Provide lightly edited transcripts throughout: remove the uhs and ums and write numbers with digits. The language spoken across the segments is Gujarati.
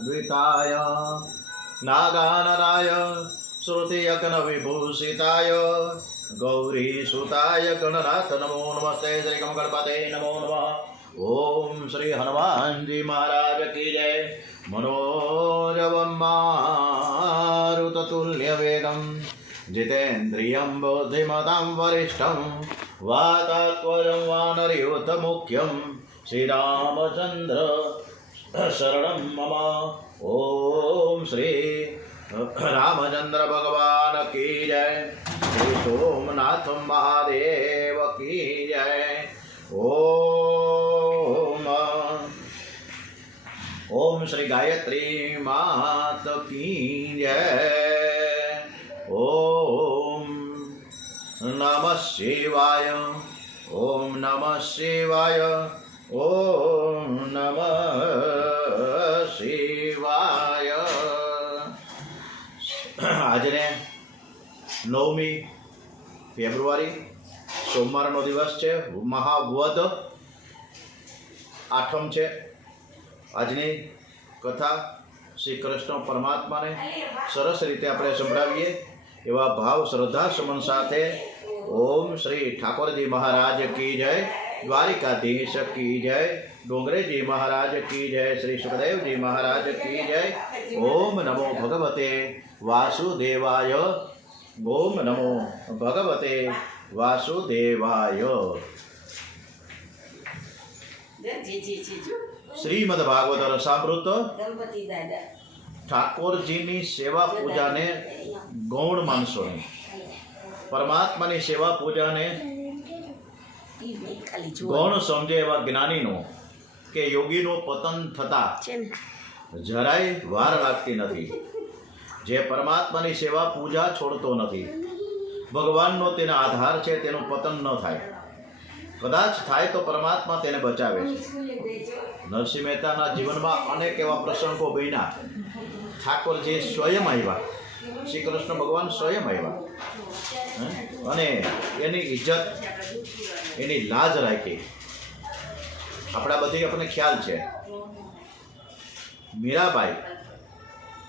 द्विताय नागाननाय श्रुतियज्ञविभूषिताय गौरीसुताय गणनाथ नमो नमस्ते। श्री गणपते नमो नमः। ओम श्री हनुमान जी महाराज की जय। मनोजवं मारुततुल्य वेगं जितेन्द्रियं बुद्धिमतां वरिष्ठं वातात्मजं वानरयूथमुख्यं श्रीरामचन्द्र शरणं मम। ओम श्री रामचंद्र भगवान की जय। श्री सोमनाथ महादेव की जय। ओम श्री गायत्री मात की जय। ओम नमः शिवाय। ओम नमः शिवाय। ओम नमः शिवाय। आज ने 9મી ફેબ્રુઆરી સોમવારનો દિવસ છે। મહાવદ આઠમ છે। આજની કથા શ્રી કૃષ્ણ પરમાત્માને સરસ રીતે આપણે સંભળાવીએ એવા ભાવ શ્રદ્ધા સમન સાથે। ઓમ શ્રી ઠાકોરજી મહારાજ કી જય। દ્વારિકાધીશ की जय। डोंगरे जी महाराज की जय। श्री सुखदेव जी महाराज की जय। ओम नमो भगवते वासुदेवाय। ओम नमो भगवते वासुदेवाय। श्रीमद्भागवत रसामृत ઠાકોરજીની સેવા પૂજાને ગૌણ માણસો પરમાત્માની સેવા પૂજાને ગૌણ સમજે એવા જ્ઞાનીનો કે યોગીનો પતન થતા જરાય વાર લાગતી નથી। જે પરમાત્માની સેવા પૂજા છોડતો નથી, ભગવાનનો તેના આધાર છે, તેનું પતન ન થાય। કદાચ થાય તો પરમાત્મા તેને બચાવે છે। નરસિંહ મહેતાના જીવનમાં અનેક એવા પ્રસંગો બન્યા। ઠાકોરજી સ્વયં આવ્યા, શ્રી કૃષ્ણ ભગવાન સ્વયં આવ્યા અને એની ઇજ્જત, એની લાજ રાખી। આપણા બધી આપણને ખ્યાલ છે, મીરાબાઈ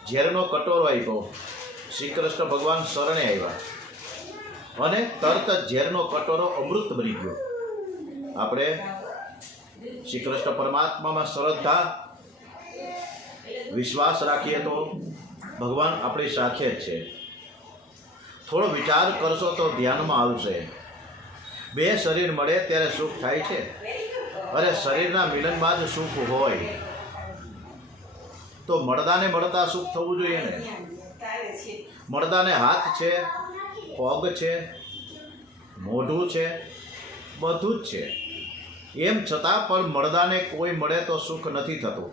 ઝેરનો કટોરો આપ્યો, શ્રી કૃષ્ણ ભગવાન શરણે આવ્યા અને તરત જ ઝેરનો કટોરો અમૃત બની ગયો। આપણે શ્રી કૃષ્ણ પરમાત્મામાં શ્રદ્ધા વિશ્વાસ રાખીએ તો ભગવાન આપણી સાથે જ છે। થોડો વિચાર કરશો તો ધ્યાનમાં આવશે। બે શરીર મળે ત્યારે સુખ થાય છે। અરે શરીરના મિલનમાં જ સુખ હોય તો મળદાને મળતા સુખ થવું જોઈએ ને। મળદાને હાથ છે, પગ છે, મોઢું છે, બધું જ છે, એમ છતાં પણ મળદાને કોઈ મળે તો સુખ નથી થતું।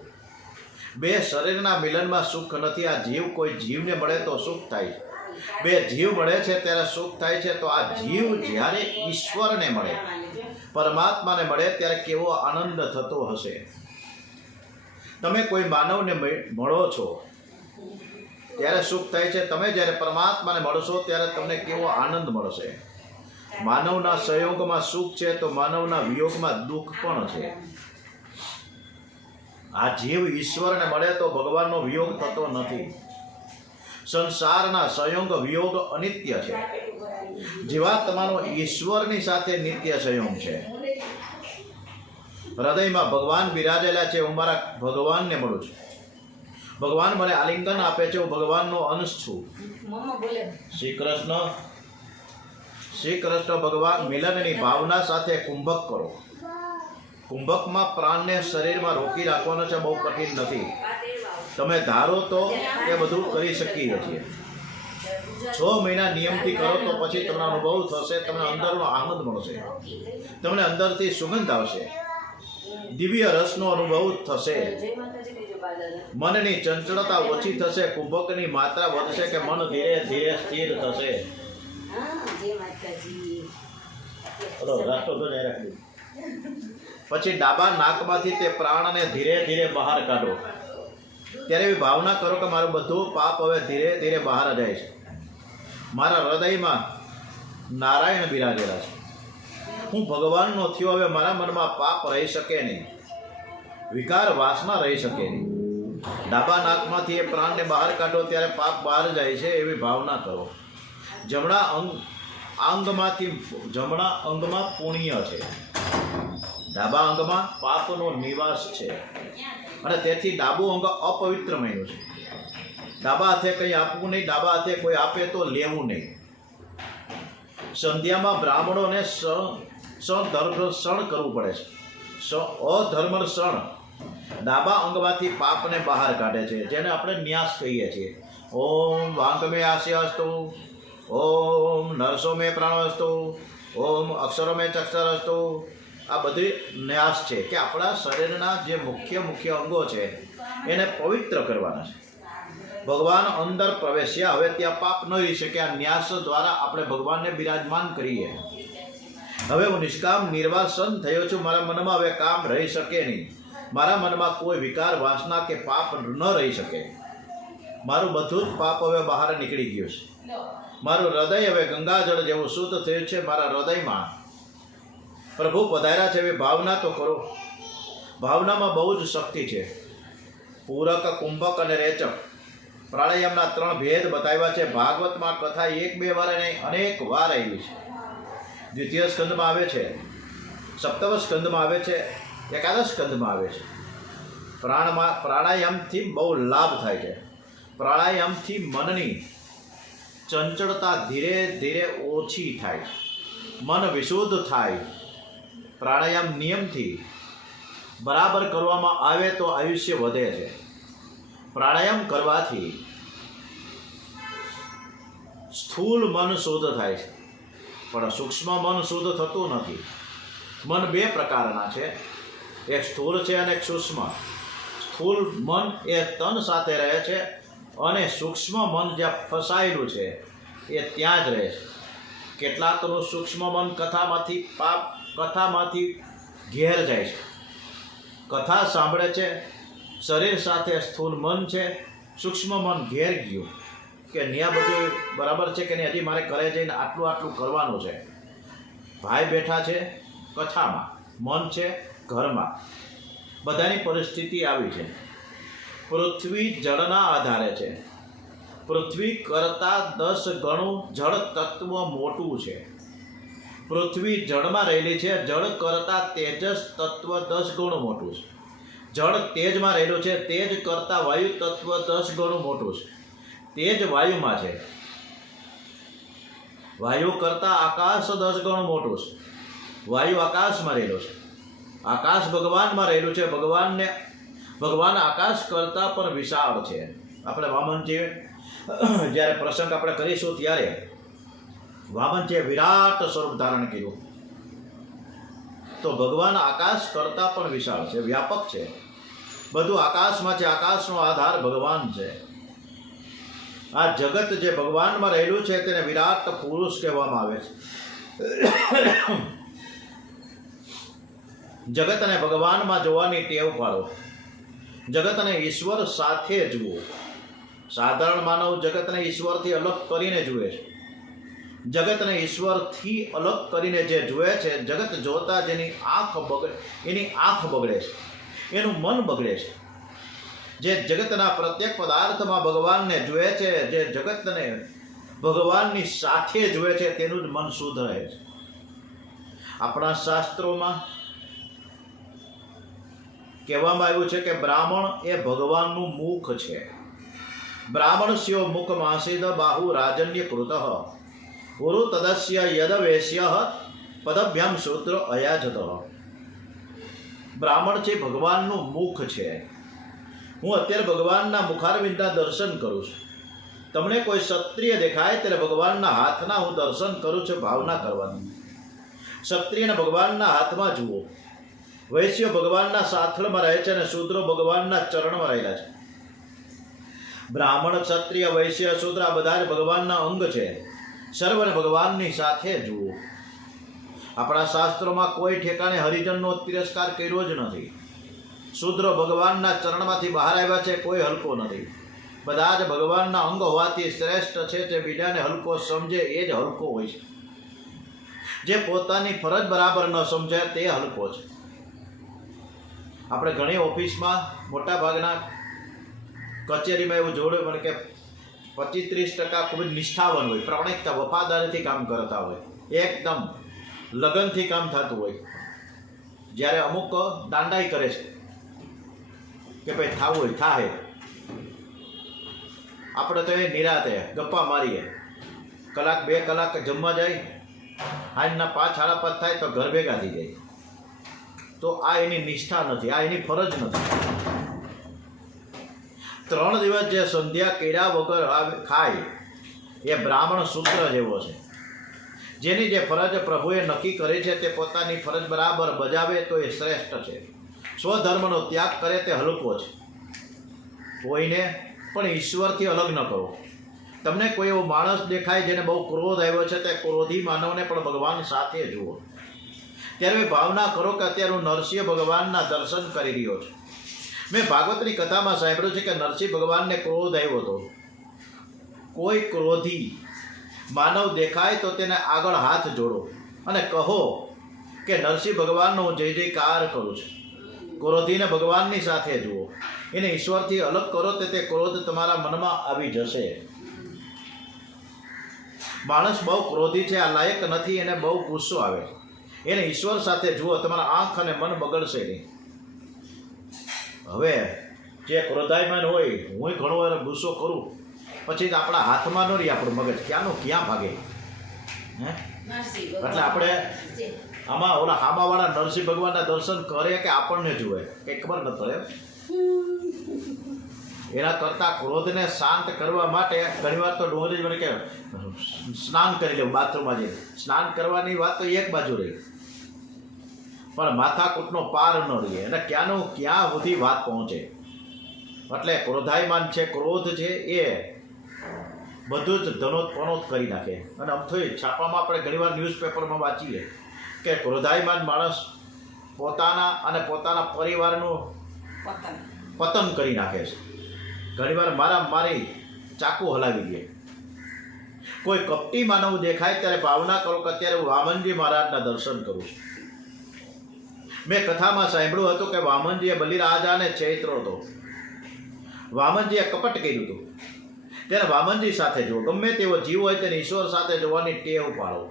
બે શરીરના મિલનમાં સુખ નથી। આ જીવ કોઈ જીવને મળે તો સુખ થાય। બે જીવ મળે છે ત્યારે સુખ થાય છે। તો આ જીવ જ્યારે ઈશ્વરને મળે, પરમાત્માને મળે ત્યારે કેવો આનંદ થતો હશે। તમે કોઈ માનવને મળો છો ત્યારે સુખ થાય છે। તમે જ્યારે પરમાત્માને મળશો ત્યારે તમને કેવો આનંદ મળશે। માનવના સંયોગમાં સુખ છે તો માનવના વિયોગમાં દુઃખ પણ છે। આ જીવ ઈશ્વરને મળે તો ભગવાનનો વિયોગ થતો નથી। સંસારના સંયોગ વિયોગ અનિત્ય છે। જીવાત્માનો ઈશ્વરની સાથે નિત્ય સંયોગ છે। હૃદયમાં ભગવાન બિરાજેલા છે। હું મારા ભગવાનને મળું છું, ભગવાન મને આલિંગન આપે છે, હું ભગવાનનો અંશ છું। શ્રી કૃષ્ણ ભગવાન મિલનની ભાવના સાથે કુંભક કરો। કુંભકમાં પ્રાણને શરીરમાં રોકી રાખવાનો છે, બહુ કઠિન નથી। તમે ધારો તો એ બધું કરી શકીએ છીએ। 6 મહિના નિયમથી કરો તો પછી તમને અનુભવ થશે, તમને અંદરનો આનંદ મળશે, તમને અંદરથી સુગંધ આવશે, દિવ્ય રસનો અનુભવ થશે। મનની ચંચળતા ઓછી થશે, કુંભકની માત્રા વધશે કે મન ધીરે ધીરે સ્થિર થશે। પછી ડાબા નાકમાંથી તે પ્રાણને ધીરે ધીરે બહાર કાઢો। ત્યારે એવી ભાવના કરો કે મારું બધું પાપ હવે ધીરે ધીરે બહાર જાય છે। મારા હૃદયમાં નારાયણ બિરાજેલા છે। હું ભગવાનનો થયો, હવે મારા મનમાં પાપ રહી શકે નહીં, વિકાર વાસના રહી શકે નહીં। ડાબા નાકમાંથી એ પ્રાણને બહાર કાઢો ત્યારે પાપ બહાર જાય છે એવી ભાવના કરો. જમણા અંગમાં પુણ્ય છે, ડાબા અંગમાં પાપનો નિવાસ છે અને તેથી ડાબું અંગ અપવિત્ર માન્યું છે. ડાબા હાથે કંઈ આપવું નહીં, ડાબા હાથે કોઈ આપે તો લેવું નહીં. સંધ્યામાં બ્રાહ્મણોને સધર્મસણ કરવું પડે છે. અધર્મસણ ડાબા અંગમાંથી પાપને બહાર કાઢે છે, જેને આપણે ન્યાસ કહીએ છીએ. ઓમ વાંગમે આસ્ય અસ્તુ, ઓમ નરસો મે પ્રાણો અસ્તુ, ઓમ અક્ષરો મે ચક્ષર અસ્તુ. આ બધી ન્યાસ છે કે આપણા શરીરના જે મુખ્ય અંગો છે એને પવિત્ર કરવાના છે. ભગવાન અંદર પ્રવેશ્યા, હવે ત્યાં પાપ ન રહી શકે. આ ન્યાસ દ્વારા આપણે ભગવાનને બિરાજમાન કરીએ. હવે હું નિષ્કામ નિર્વાસન થયો છું, મારા મનમાં હવે કામ રહી શકે નહીં. મારા મનમાં કોઈ વિકાર, વાસના કે પાપ ન રહી શકે. મારું બધું જ પાપ હવે બહાર નીકળી ગયું છે. મારું હૃદય હવે ગંગાજળ જેવું શુદ્ધ થયું છે. મારા હૃદયમાં પ્રભુ પધાર્યા છે એવી ભાવના તો કરો. ભાવનામાં બહુ જ શક્તિ છે. પૂરક, કુંભક અને રેચક પ્રાણાયામના 3 ભેદ બતાવ્યા છે. ભાગવતમાં કથા 1-2 વાર નહીં, અનેક વાર આવી છે. દ્વિતીય સ્કંદમાં આવે છે, સપ્તમ સ્કંદમાં આવે છે, એકાદશ સ્કંદમાં આવે છે. પ્રાણાયામથી બહુ લાભ થાય છે. પ્રાણાયામથી મનની ચંચળતા ધીરે ધીરે ઓછી થાય, મન વિશુદ્ધ થાય. પ્રાણાયામ નિયમથી બરાબર કરવામાં આવે તો આયુષ્ય વધે છે. પ્રાણાયામ કરવાથી સ્થૂલ મન શુદ્ધ થાય છે, પણ સૂક્ષ્મ મન શુદ્ધ થતું નથી. મન 2 પ્રકારના છે, એક સ્થૂળ છે અને એક સૂક્ષ્મ. સ્થૂળ મન એ તન સાથે રહે છે અને સૂક્ષ્મ મન જ્યાં ફસાયેલું છે એ ત્યાં જ રહે છે. કેટલાકનું સૂક્ષ્મ મન કથામાંથી ઘેર જાય છે, કથા સાંભળે છે, શરીર સાથે સ્થૂળ મન છે, સૂક્ષ્મ મન ઘેર ગયું કે ન્યા બધું બરાબર છે કે નહીં, હજી મારે ઘરે જઈને આટલું કરવાનું છે. ભાઈ બેઠા છે કથામાં, મન છે ઘરમાં. બધાની પરિસ્થિતિ આવી છે. પૃથ્વી જળના આધારે છે. પૃથ્વી કરતાં 10 ગણું જળ તત્વ મોટું છે. પૃથ્વી જળમાં રહેલી છે, જળ કરતાં તેજસ તત્વ 10 ગણું મોટું છે. જળ તેજમાં રહેલું છે, તેજ કરતાં વાયુ તત્વ 10 ગણું મોટું છે. તેજ વાયુમાં છે, વાયુ કરતાં આકાશ 10 ગણું મોટું છે. વાયુ આકાશમાં રહેલો છે, આકાશ ભગવાનમાં રહેલું છે. ભગવાન આકાશ કરતાં પણ વિશાળ છે. આપણે વામનજી જ્યારે પ્રસંગ આપણે કરીશું ત્યારે વામનજીએ વિરાટ સ્વરૂપ ધારણ કર્યું. તો ભગવાન આકાશ કરતાં પણ વિશાળ છે, વ્યાપક છે. બધું આકાશમાં છે, આકાશનો આધાર ભગવાન છે. આ જગત જે ભગવાનમાં રહેલું છે તેને વિરાટ પુરુષ કહેવામાં આવે છે. જગતને ભગવાનમાં જોવાની ટેવ પાડો. જગતને ઈશ્વર સાથે જુઓ. સાધારણ માનવ જગતને ઈશ્વરથી અલગ કરીને જુએ છે. જગતને ઈશ્વરથી અલગ કરીને જે જુએ છે, જગત જોતા જેની આંખ બગડે છે, એનું મન બગડે છે. જે જગતના પ્રત્યેક પદાર્થમાં ભગવાનને જુએ છે, જે જગતને ભગવાનની સાથે જુએ છે, તેનું જ મન શુદ્ધ રહે છે. આપણા શાસ્ત્રોમાં કહેવામાં આવ્યું છે કે બ્રાહ્મણ એ ભગવાનનું મુખ છે. બ્રાહ્મણસ્યો મુખમાસીદ બાહુ રાજન્ય કૃત પુરુ તદસ્ય યદવેશ્ય પદભ્યામ શૂદ્ર અયાજત. બ્રાહ્મણ છે ભગવાનનું મુખ છે. હું અત્યારે ભગવાનના મુખારવિંદના દર્શન કરું છું. તમને કોઈ ક્ષત્રિય દેખાય ત્યારે ભગવાનના હાથના હું દર્શન કરું છું, ભાવના કરવાની. ક્ષત્રિયને ભગવાનના હાથમાં જુઓ. વૈશ્ય ભગવાનના સાથળમાં રહે છે અને શૂદ્રો ભગવાનના ચરણમાં રહેલા છે. બ્રાહ્મણ, ક્ષત્રિય, વૈશ્ય, શૂદ્ર આ બધા જ ભગવાનના અંગ છે. સર્વને ભગવાનની સાથે જુઓ. આપણા શાસ્ત્રોમાં કોઈ ઠેકાણે હરિજનનો તિરસ્કાર કર્યો જ નથી. શૂદ્ર ભગવાનના ચરણમાંથી બહાર આવ્યા છે, કોઈ હલકો નથી. બધા જ ભગવાનના અંગ હોવાથી શ્રેષ્ઠ છે. જે બીજાને હલકો સમજે એ જ હલકો હોય છે. જે પોતાની ફરજ બરાબર ન સમજે તે હલકો છે. આપણે ઘણી ઓફિસમાં મોટા ભાગના કચેરીમાં એવું જોડ્યું મને કે 25-30% ખૂબ જ નિષ્ઠાવાન હોય, પ્રામાણિકતા વફાદારીથી કામ કરતા હોય, એકદમ લગનથી કામ થતું હોય. જ્યારે અમુક દાંડાઈ કરે છે કે ભાઈ થાવું હોય થાહે, આપણે તો એ નિરાતે ગપ્પા મારીએ, 1-2 કલાક જમવા જાય, આજના 5-5:30 થાય તો ઘર ભેગા થઈ જાય. તો આ એની નિષ્ઠા નથી, આ એની ફરજ નથી. 3 દિવસ જે સંધ્યા કર્યા વગર ખાય એ બ્રાહ્મણ સૂત્ર જેવો છે. જેની જે ફરજ પ્રભુએ નક્કી કરી છે તે પોતાની ફરજ બરાબર બજાવે તો એ શ્રેષ્ઠ છે. સ્વધર્મનો ત્યાગ કરે તે હલકો છે. કોઈને પણ ઈશ્વરથી અલગ ન કરો. તમને કોઈ એવો માણસ દેખાય જેને બહુ ક્રોધ આવ્યો છે, તે ક્રોધી માનવને પણ ભગવાન સાથે જુઓ. ત્યારે ભાવના કરો કે અત્યારે હું નરસિંહ ભગવાનના દર્શન કરી રહ્યો છું. મેં ભાગવતની કથામાં સાંભળ્યું છે કે નરસિંહ ભગવાનને ક્રોધ આવ્યો હતો. કોઈ ક્રોધી માનવ દેખાય તો તેને આગળ હાથ જોડો અને કહો કે નરસિંહ ભગવાનનો હું જય જયકાર કરું છું. ક્રોધીને ભગવાનની સાથે જુઓ, એને ઈશ્વરથી અલગ કરો તો તે ક્રોધ તમારા મનમાં આવી જશે. માણસ બહુ ક્રોધી છે, આ લાયક નથી, એને બહુ ગુસ્સો આવે, એને ઈશ્વર સાથે જુઓ, તમારા આંખ અને મન બગડશે નહીં. હવે જે ક્રોધાયમાન હોય, હું ઘણો વાર ગુસ્સો કરું, પછી જ આપણા હાથમાં ન રહી આપણું મગજ, ક્યાંનું ક્યાં ભાગે. હે એટલે આપણે આમાં ઓલા હામાવાળા નરસિંહ ભગવાનના દર્શન કરે કે આપણને જુએ કંઈ ખબર ન પડે. એના કરતાં ક્રોધને શાંત કરવા માટે ઘણીવાર તો ડોંગરી મને કે સ્નાન કરી લેવું, બાથરૂમમાં જઈને સ્નાન કરવાની વાત તો એક બાજુ રહી, પણ માથાકૂટનો પાર ન રહીએ અને ક્યાંનું ક્યાં સુધી વાત પહોંચે. એટલે ક્રોધાયમાન છે, ક્રોધ છે એ બધું જ ધનોત કરી નાખે. અને આમ થઈ છાપામાં આપણે ઘણીવાર ન્યૂઝપેપરમાં વાંચીએ કે ક્રોધાયમાન માણસ પોતાના અને પોતાના પરિવારનું પતન કરી નાખે છે. ઘણીવાર મારી ચાકુ હલાવી દે. કોઈ કપટી માનવ દેખાય ત્યારે ભાવના કરો કે અત્યારે હું વામનજી મહારાજના દર્શન કરું છું. મેં કથામાં સાંભળ્યું હતું કે વામનજીએ બલિરાજાને ચૈત્રો હતો, વામનજીએ કપટ કર્યું હતું. ત્યારે વામનજી સાથે જુઓ, ગમે તેવો જીવ હોય તેને ઈશ્વર સાથે જોવાની ટેવ પાડો.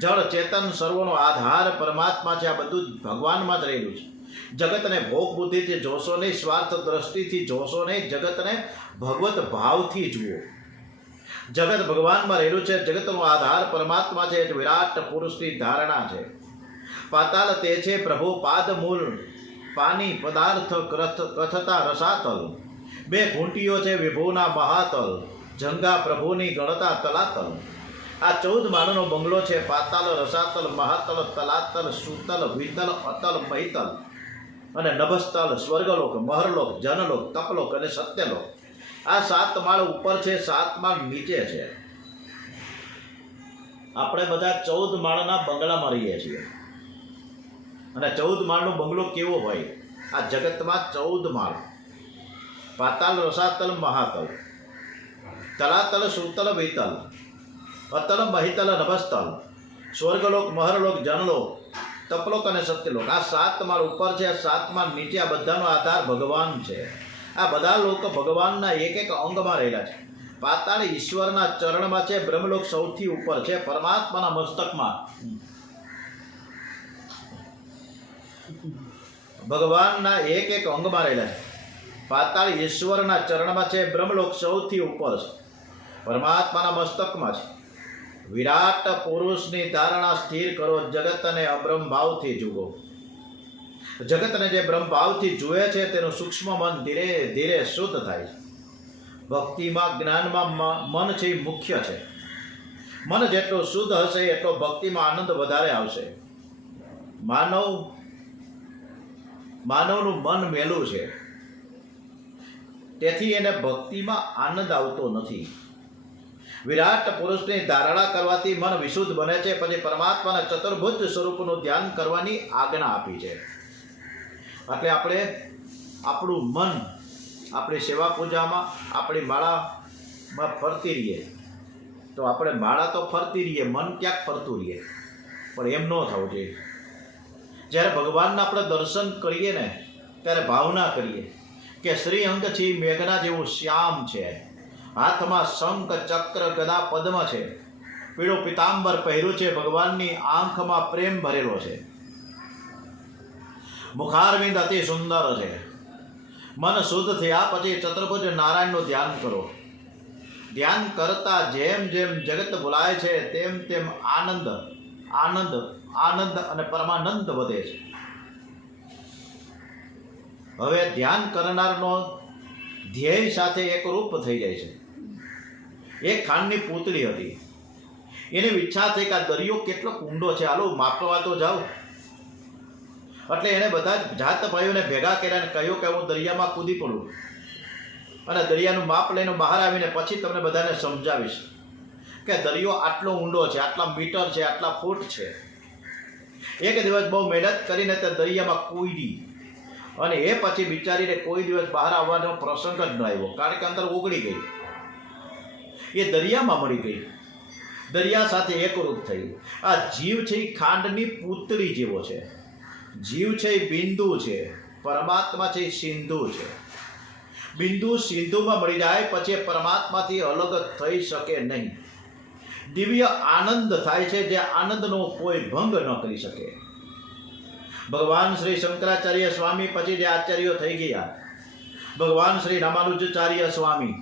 જળ ચેતન સર્વનો આધાર પરમાત્મા છે, આ બધું જ ભગવાનમાં જ રહેલું છે. જગતને ભોગ બુદ્ધિથી જોશો નહીં, સ્વાર્થ દ્રષ્ટિથી જોશો નહીં, જગતને ભગવત ભાવથી જુઓ. જગત ભગવાનમાં રહેલું છે, જગતનો આધાર પરમાત્મા છે, વિરાટ પુરુષની ધારણા છે. પાતાલ તે છે પ્રભુ પાદ મૂળ, પાની પદાર્થ કથતા રસાતલ. 2 ઘૂંટીઓ છે વિભુના મહાતલ, જંગા પ્રભુની ગણતા તલાતલ. આ 14 માળનો બંગલો છે, પાતાલ, રસાતલ, મહાતલ, તલાતલ, સુતલ, વિતલ, અતલ, મહિતલ અને નભસ્થલ, સ્વર્ગલોક, મહરલોક, જનલોક, તપલોક અને સત્યલોક. આ 7 માળ ઉપર છે, 7 માળ નીચે છે. આપણે બધા 14 માળના બંગલામાં રહીએ છીએ. અને 14 માળનો બંગલો કેવો હોય? આ જગતમાં 14 માળ, પાતાલ, રસાતલ, મહાતલ, તલાતલ, સુતલ, વિતલ, અતલ, મહિતલ, નભસ્થલ, સ્વર્ગલોક, મહરલોક, જનલોક, તપલોક અને સત્યલોક. આ 7 માળ ઉપર છે, 7 માળ નીચે. આ બધાનો આધાર ભગવાન છે. આ બધા લોકો ભગવાનના એક અંગમાં રહેલા છે. પાતાળ ઈશ્વરના ચરણમાં છે, બ્રહ્મલોક સૌથી ઉપર છે, પરમાત્માના મસ્તકમાં ભગવાનના એક અંગમાં રહેલા છે. પાતાળ ઈશ્વરના ચરણમાં છે, બ્રહ્મલોક સૌથી ઉપર છે, પરમાત્માના મસ્તકમાં છે. વિરાટ પુરુષની ધારણા સ્થિર કરો, જગતને અબ્રહ્મ ભાવથી જુઓ. જગતને જે બ્રહ્મ ભાવથી જુએ છે તેનું સૂક્ષ્મ મન ધીરે ધીરે શુદ્ધ થાય છે. ભક્તિમાં, જ્ઞાનમાં મન છે એ મુખ્ય છે. મન જેટલું શુદ્ધ હશે એટલો ભક્તિમાં આનંદ વધારે આવશે. માનવનું મન મેલું છે, તેથી એને ભક્તિમાં આનંદ આવતો નથી. વિરાટ પુરુષની ધારણા કરવાથી મન વિશુદ્ધ બને છે. પછી પરમાત્માના ચતુર્ભુજ સ્વરૂપનું ધ્યાન કરવાની આજ્ઞા આપી છે. એટલે આપણે આપણું મન આપણી સેવા પૂજામાં, આપણી માળામાં ફરતી રહીએ તો આપણે માળા તો ફરતી રહીએ, મન ક્યાંક ફરતું રહીએ, પણ એમ ન થવું જોઈએ. જ્યારે ભગવાનના આપણે દર્શન કરીએ ને ત્યારે ભાવના કરીએ કે શ્રીઅંગથી મેઘના જેવું શ્યામ છે, હાથમાં શંખ ચક્ર ગદા પદ્મ છે, પીળો પિતાંબર પહેર્યું છે, ભગવાનની આંખમાં પ્રેમ ભરેલો છે, મુખારવિંદ અતિ સુંદર છે. મન શુદ્ધ થયા પછી ચતુર્ભુજ નારાયણનું ધ્યાન કરો. ધ્યાન કરતા જેમ જેમ જગત ભૂલાય છે તેમ તેમ આનંદ આનંદ આનંદ અને પરમાનંદ વધે છે. હવે ધ્યાન કરનારનો ધ્યેય સાથે એકરૂપ થઈ જાય છે. એક ખાંડની પૂતળી હતી. એને ઈચ્છા થઈ કે આ દરિયો કેટલો ઊંડો છે, હાલો માપવા તો જાઓ. એટલે એણે બધા જ જાત ભાઈઓને ભેગા કર્યા અને કહ્યું કે હું દરિયામાં કૂદી પડું અને દરિયાનું માપ લઈને બહાર આવીને પછી તમને બધાને સમજાવીશ કે દરિયો આટલો ઊંડો છે, આટલા મીટર છે, આટલા ફૂટ છે. એક દિવસ બહુ મહેનત કરીને તે દરિયામાં કૂદી અને એ પછી બિચારીને કોઈ દિવસ બહાર આવવાનો પ્રસંગ જ ન આવ્યો, કારણ કે અંદર ઓગળી ગઈ. એ દરિયામાં મળી ગઈ, દરિયા સાથે એકરૂપ થઈ. આ જીવ છે એ ખાંડની પૂતળી જેવો છે. જીવ છે એ બિંદુ છે, પરમાત્મા છે એ સિંધુ છે. બિંદુ સિંધુમાં મળી જાય પછી પરમાત્માથી અલગ થઈ શકે નહીં. દિવ્ય આનંદ થાય છે, જે આનંદનો કોઈ ભંગ ન કરી શકે. ભગવાન શ્રી શંકરાચાર્ય સ્વામી પછી જે આચાર્યો થઈ ગયા, ભગવાન શ્રી રામાનુજાચાર્ય સ્વામી,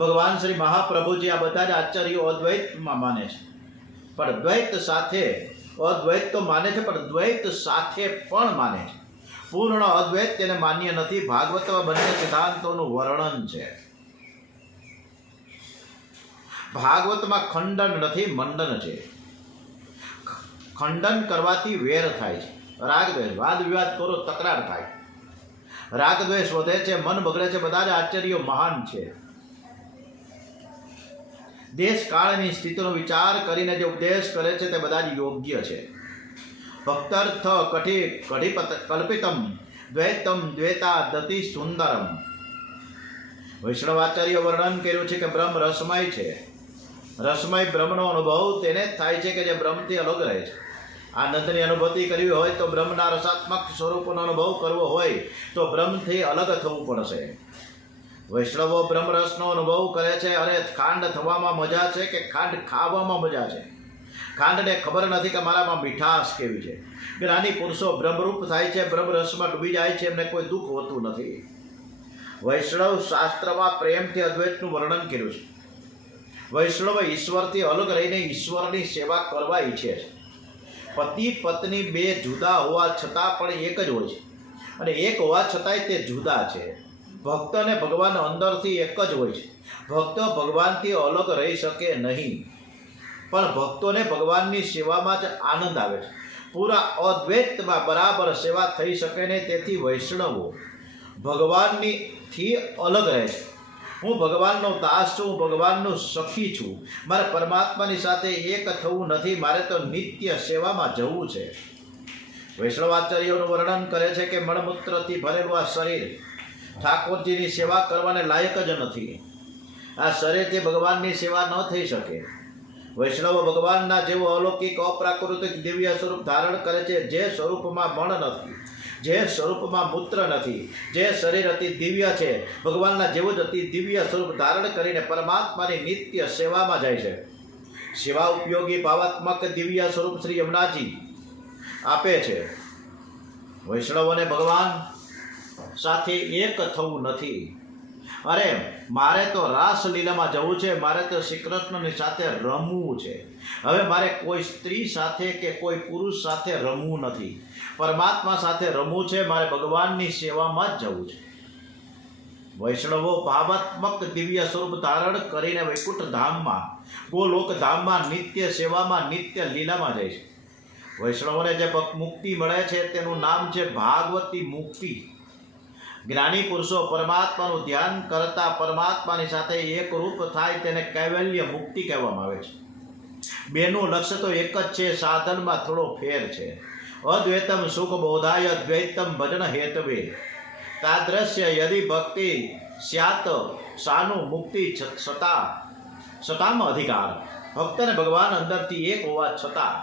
ભગવાન શ્રી મહાપ્રભુજી, આ બધા જ આચાર્યો અદ્વૈતમાં માને છે. પણ દ્વૈત સાથે અદ્વૈત તો માને છે, પણ દ્વૈત સાથે પણ માને છે. પૂર્ણ અદ્વૈત તેને માન્ય નથી. ભાગવતમાં બંને સિદ્ધાંતોનું વર્ણન છે. ભાગવતમાં ખંડન નથી, મંડન છે. ખંડન કરવાથી વેર થાય છે, રાગ દ્વેષ, વાદ વિવાદ કરો તકરાર થાય, રાગ દ્વેષ વધે છે, મન બગડે છે. બધા જ આચાર્યો મહાન છે. દેશ કાળની સ્થિતિનો વિચાર કરીને જે ઉપદેશ કરે છે તે બધા જ યોગ્ય છે. ભક્તર્થ કલ્પિતમ દ્વૈતમ દ્વૈતા દતિ સુંદરમ. વૈષ્ણવાચાર્ય વર્ણન કર્યું છે કે બ્રહ્મ રસમય છે. રસમય બ્રહ્મનો અનુભવ તેને જ થાય છે કે જે બ્રહ્મથી અલગ રહે છે. આનંદની અનુભૂતિ કરવી હોય તો બ્રહ્મના રસાત્મક સ્વરૂપનો અનુભવ કરવો હોય તો બ્રહ્મથી અલગ થવું પડશે. વૈષ્ણવો બ્રહ્મરસનો અનુભવ કરે છે. અને ખાંડ થવામાં મજા છે કે ખાંડ ખાવામાં મજા છે? ખાંડને ખબર નથી કે મારામાં મીઠાશ કેવી છે. જ્ઞાની પુરુષો બ્રહ્મરૂપ થાય છે, બ્રહ્મરસમાં ડૂબી જાય છે, એમને કોઈ દુઃખ હોતું નથી. વૈષ્ણવ શાસ્ત્રમાં પ્રેમથી અદ્વૈતનું વર્ણન કર્યું છે. વૈષ્ણવ ઈશ્વરથી અલગ રહીને ઈશ્વરની સેવા કરવા ઈચ્છે છે. પતિ પત્ની બે જુદા હોવા છતાં પણ એક જ હોય છે, અને એક હોવા છતાંય તે જુદા છે. ભક્ત અને ભગવાન અંદરથી એક જ હોય છે. ભક્ત ભગવાનથી અલગ રહી શકે નહીં, પણ ભક્તોને ભગવાનની સેવામાં જ આનંદ આવે છે. પૂરા અદ્વૈતમાં બરાબર સેવા થઈ શકે નહીં. તેથી વૈષ્ણવો ભગવાનથી અલગ રહે છે. હું ભગવાનનો દાસ છું, હું ભગવાનનો સખી છું, મારે પરમાત્માની સાથે એક થવું નથી, મારે તો નિત્ય સેવામાં જવું છે. વૈષ્ણવાચાર્યોનું વર્ણન કરે છે કે મળમૂત્રથી ભરેલું આ શરીર ઠાકોરજીની સેવા કરવાને લાયક જ નથી. આ શરીરથી ભગવાનની સેવા ન થઈ શકે. વૈષ્ણવ ભગવાનના જેવો અલૌકિક અપ્રાકૃતિક દિવ્ય સ્વરૂપ ધારણ કરે છે, જે સ્વરૂપમાં મણ નથી, જે સ્વરૂપમાં મૂત્ર નથી, જે શરીર અતિ દિવ્ય છે. ભગવાનના જેવું જ અતિ દિવ્ય સ્વરૂપ ધારણ કરીને પરમાત્માની નિત્ય સેવામાં જાય છે. સેવા ઉપયોગી ભાવાત્મક દિવ્ય સ્વરૂપ શ્રી યમુનાજી આપે છે. વૈષ્ણવોને ભગવાન સાથે એક થવું નથી. અરે મારે તો રાસલીલામાં જવું છે, મારે તો શ્રી કૃષ્ણની સાથે રમવું છે. હવે મારે કોઈ સ્ત્રી સાથે કે કોઈ પુરુષ સાથે રમવું નથી, પરમાત્મા સાથે રમવું છે. મારે ભગવાનની સેવામાં જ જવું છે. વૈષ્ણવો ભાવાત્મક દિવ્ય સ્વરૂપ ધારણ કરીને વૈકુંઠ ધામમાં, ગોલોક ધામમાં નિત્ય સેવામાં, નિત્ય લીલામાં જાય છે. વૈષ્ણવોને જે મુક્તિ મળે છે તેનું નામ છે ભાગવતી મુક્તિ. જ્ઞાની પુરુષો પરમાત્માનું ધ્યાન કરતા પરમાત્માની સાથે એક રૂપ થાય તેને કૈવલ્ય મુક્તિ કહેવામાં આવે છે. બેનું લક્ષ્ય તો એક જ છે, સાધનમાં થોડો ફેર છે. અદ્વૈતમ સુખ બોધાય દ્વૈતમ ભજન હેતવે તાદ્રશ્ય યદિ ભક્તિ સ્યાત સાનું મુક્તિ સતામ અધિકાર. ભક્તને ભગવાન અંદરથી એક હોવા છતાં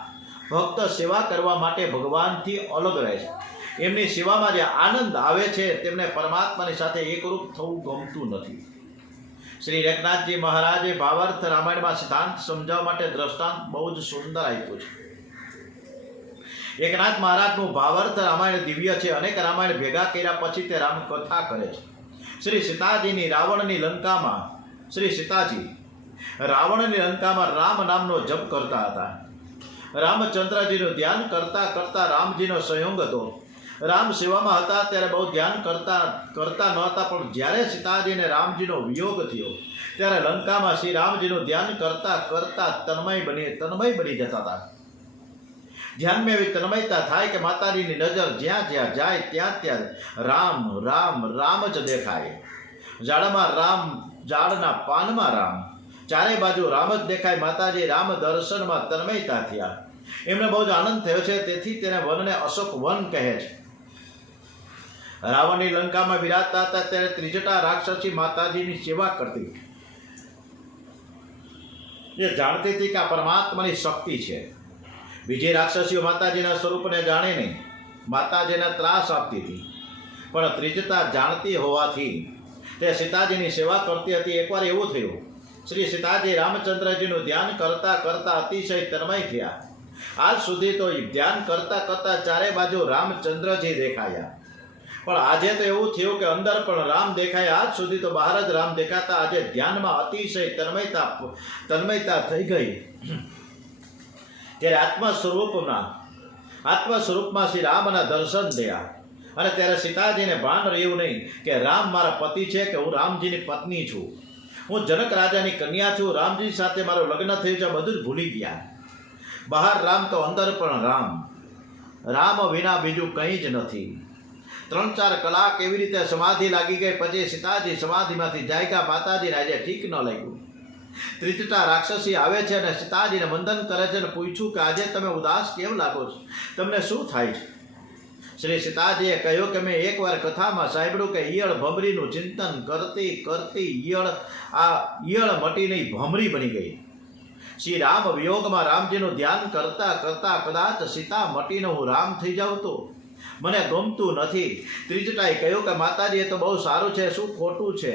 ભક્ત સેવા કરવા માટે ભગવાનથી અલગ રહે છે. એમની સેવામાં જે આનંદ આવે છે તેમને પરમાત્માની સાથે એકરૂપ થવું ગમતું નથી. શ્રી એકનાથજી મહારાજે ભાવાર્થ રામાયણમાં સિદ્ધાંત સમજાવવા માટે દ્રષ્ટાંત બહુ જ સુંદર આપ્યું છે. એકનાથ મહારાજનું ભાવાર્થ રામાયણ દિવ્ય છે. અનેક રામાયણ ભેગા કર્યા પછી તે રામકથા કરે છે. શ્રી સીતાજીની રાવણની લંકામાં શ્રી સીતાજી રાવણની લંકામાં રામ નામનો જપ કરતા હતા. રામચંદ્રજીનું ધ્યાન કરતા કરતા રામજીનો સંયોગ હતો. રામ સેવામાં હતા ત્યારે બહુ ધ્યાન કરતા નહોતા, પણ જ્યારે સીતાજીને રામજીનો વિયોગ થયો ત્યારે લંકામાં શ્રી રામજીનું ધ્યાન કરતા કરતા તન્મય બની જતા હતા. ધ્યાનમાં એવી તન્મયતા થાય કે માતાજીની નજર જ્યાં જ્યાં જાય ત્યાં ત્યાં રામ રામ રામ જ દેખાય. ઝાડમાં રામ, ઝાડના પાનમાં રામ, ચારે બાજુ રામ જ દેખાય. માતાજી રામ દર્શનમાં તન્મયતા થયા. એમને બહુ જ આનંદ થયો છે. તેથી તેને વનને અશોક વન કહે છે. રાવણની લંકામાં વિરાજતા હતા ત્યારે ત્રિજટા રાક્ષસી માતાજીની સેવા કરતી. એ જાણતી હતી કે આ પરમાત્માની શક્તિ છે. બીજી રાક્ષસીઓ માતાજીના સ્વરૂપને જાણે નહીં, માતાજીને ત્રાસ આપતી હતી. પણ ત્રિજટા જાણતી હોવાથી તે સીતાજીની સેવા કરતી હતી. એકવાર એવું થયું, શ્રી સીતાજી રામચંદ્રજીનું ધ્યાન કરતા કરતા અતિશય તન્મય થયા. આજ સુધી તો ધ્યાન કરતા કરતા ચારે બાજુ રામચંદ્રજી દેખાયા, પણ આજે તો એવું થયું કે અંદર પણ રામ દેખાય. આજ સુધી તો બહાર જ રામ દેખાતા. આજે ધ્યાનમાં અતિશય તન્મયતા થઈ ગઈ. ત્યારે આત્મસ્વરૂપમાં શ્રી રામના દર્શન થયા. અને ત્યારે સીતાજીને ભાન રહ્યું નહીં કે રામ મારા પતિ છે, કે હું રામજીની પત્ની છું, હું જનક રાજાની કન્યા છું, રામજી સાથે મારું લગ્ન થયું છે, બધું જ ભૂલી ગયા. બહાર રામ તો અંદર પણ રામ. રામ વિના બીજું કંઈ જ નથી. 3-4 કલાક એવી રીતે સમાધિ લાગી ગઈ. પછી સીતાજી સમાધિમાંથી જાગ્યા. માતાજીને આજે ઠીક ન લાગ્યું. ત્રિજટા રાક્ષસી આવે છે અને સીતાજીને વંદન કરે છે અને પૂછ્યું કે આજે તમે ઉદાસ કેમ લાગો છો, તમને શું થાય છે? શ્રી સીતાજીએ કહ્યું કે મેં એકવાર કથામાં સાંભળ્યું કે ઈયળ ભમરીનું ચિંતન કરતી કરતી ઈયળ મટીની ભમરી બની ગઈ. શ્રી રામ વિયોગમાં રામજીનું ધ્યાન કરતા કરતા કદાચ સીતા મટીને હું રામ થઈ જાઉં તો મને ગમતું નથી. ત્રિજટાએ કહ્યું કે માતાજી એ તો બહુ સારું છે, શું ખોટું છે?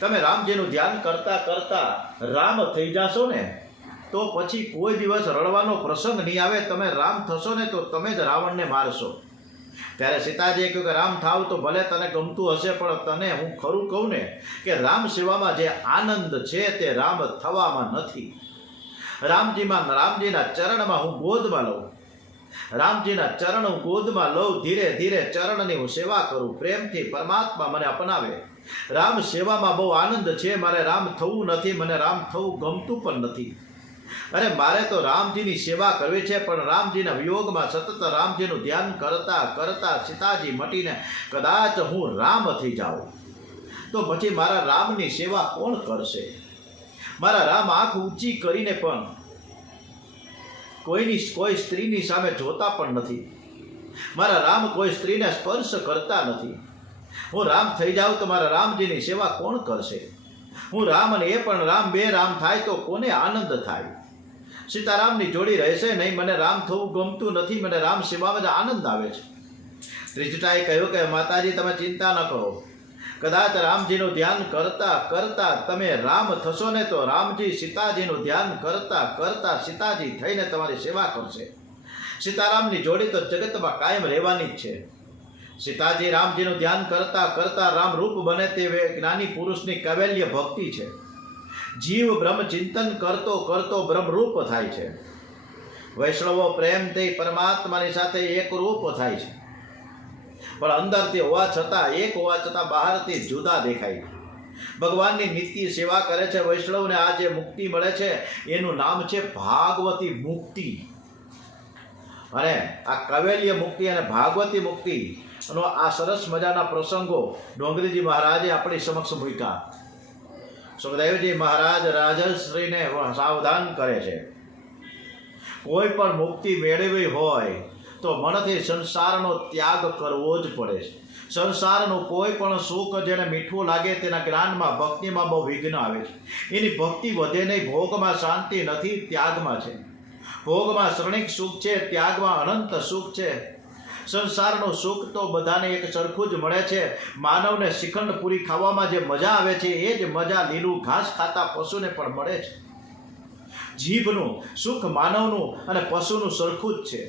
તમે રામજીનું ધ્યાન કરતા કરતા રામ થઈ જાશો ને તો પછી કોઈ દિવસ રડવાનો પ્રસંગ નહીં આવે. તમે રામ થશો ને તો તમે જ રાવણને મારશો. ત્યારે સીતાજીએ કહ્યું કે રામ થાવ તો ભલે તને ગમતું હશે, પણ તને હું ખરું કહું ને કે રામ સેવામાં જે આનંદ છે તે રામ થવામાં નથી. રામજીના ચરણમાં હું ગોદમાં લઉં. રામજીના ચરણ હું ગોદમાં લઉં. ધીરે ધીરે ચરણની હું સેવા કરું. પ્રેમથી પરમાત્મા મને અપનાવે. રામ સેવામાં બહુ આનંદ છે. મારે રામ થવું નથી, મને રામ થવું ગમતું પણ નથી. અરે મારે તો રામજીની સેવા કરવી છે, પણ રામજીના વિયોગમાં સતત રામજીનું ધ્યાન કરતા કરતા સીતાજી મટીને કદાચ હું રામ થઈ જાઉં તો પછી મારા રામની સેવા કોણ કરશે? મારા રામ આંખ ઊંચી કરીને પણ કોઈ સ્ત્રીની સામે જોતા પણ નથી. મારા રામ કોઈ સ્ત્રીને સ્પર્શ કરતા નથી. હું રામ થઈ જાઉં તો મારા રામજીની સેવા કોણ કરશે? હું રામ અને એ પણ રામ, બે રામ થાય તો કોને આનંદ થાય? સીતારામની જોડી રહેશે નહીં. મને રામ થવું ગમતું નથી. મને રામ સેવામાં જ આનંદ આવે છે. ત્રિજટાએ કહ્યું કે માતાજી તમે ચિંતા ન કરો. કદાચ રામજીનું ધ્યાન કરતા કરતા તમે રામ થશો ને તો રામજી સીતાજીનું ધ્યાન કરતા કરતા સીતાજી થઈને તમારી સેવા કરશે. સીતારામની જોડી તો જગતમાં કાયમ રહેવાની જ છે. સીતાજી રામજીનું ધ્યાન કરતા કરતા રામ રૂપ બને તે જ્ઞાની પુરુષની કૈવલ્ય ભક્તિ છે. જીવ બ્રહ્મ ચિંતન કરતો કરતો બ્રહ્મરૂપ થાય છે. વૈષ્ણવો પ્રેમથી પરમાત્માની સાથે એકરૂપ થાય છે, પણ અંદરથી હોવા છતાં એક હોવા છતાં બહારથી જુદા દેખાય. ભગવાનની નિત્ય સેવા કરે છે વૈષ્ણવને આ જે મુક્તિ મળે છે એનું નામ છે ભાગવતી મુક્તિ. અને આ કૈવલ્ય મુક્તિ અને ભાગવતી મુક્તિ નો આ સરસ મજાના પ્રસંગો ડોંગરીજી મહારાજે આપણી સમક્ષ મૂક્યા. સુખદેવજી મહારાજ રાજશ્રીને સાવધાન કરે છે. કોઈ પણ મુક્તિ મેળવવી હોય તો મનથી સંસારનો ત્યાગ કરવો જ પડે છે. સંસારનું કોઈ પણ સુખ જેને મીઠું લાગે તેના જ્ઞાનમાં ભક્તિમાં બહુ વિઘ્ન આવે છે. એની ભક્તિ વધે નહીં. ભોગમાં શાંતિ નથી, ત્યાગમાં છે. ભોગમાં ક્ષણિક સુખ છે, ત્યાગમાં અનંત સુખ છે. સંસારનું સુખ તો બધાને એક સરખું જ મળે છે. માનવને શ્રીખંડ પૂરી ખાવામાં જે મજા આવે છે એ જ મજા લીલું ઘાસ ખાતા પશુને પણ મળે છે. જીભનું સુખ માનવનું અને પશુનું સરખું જ છે.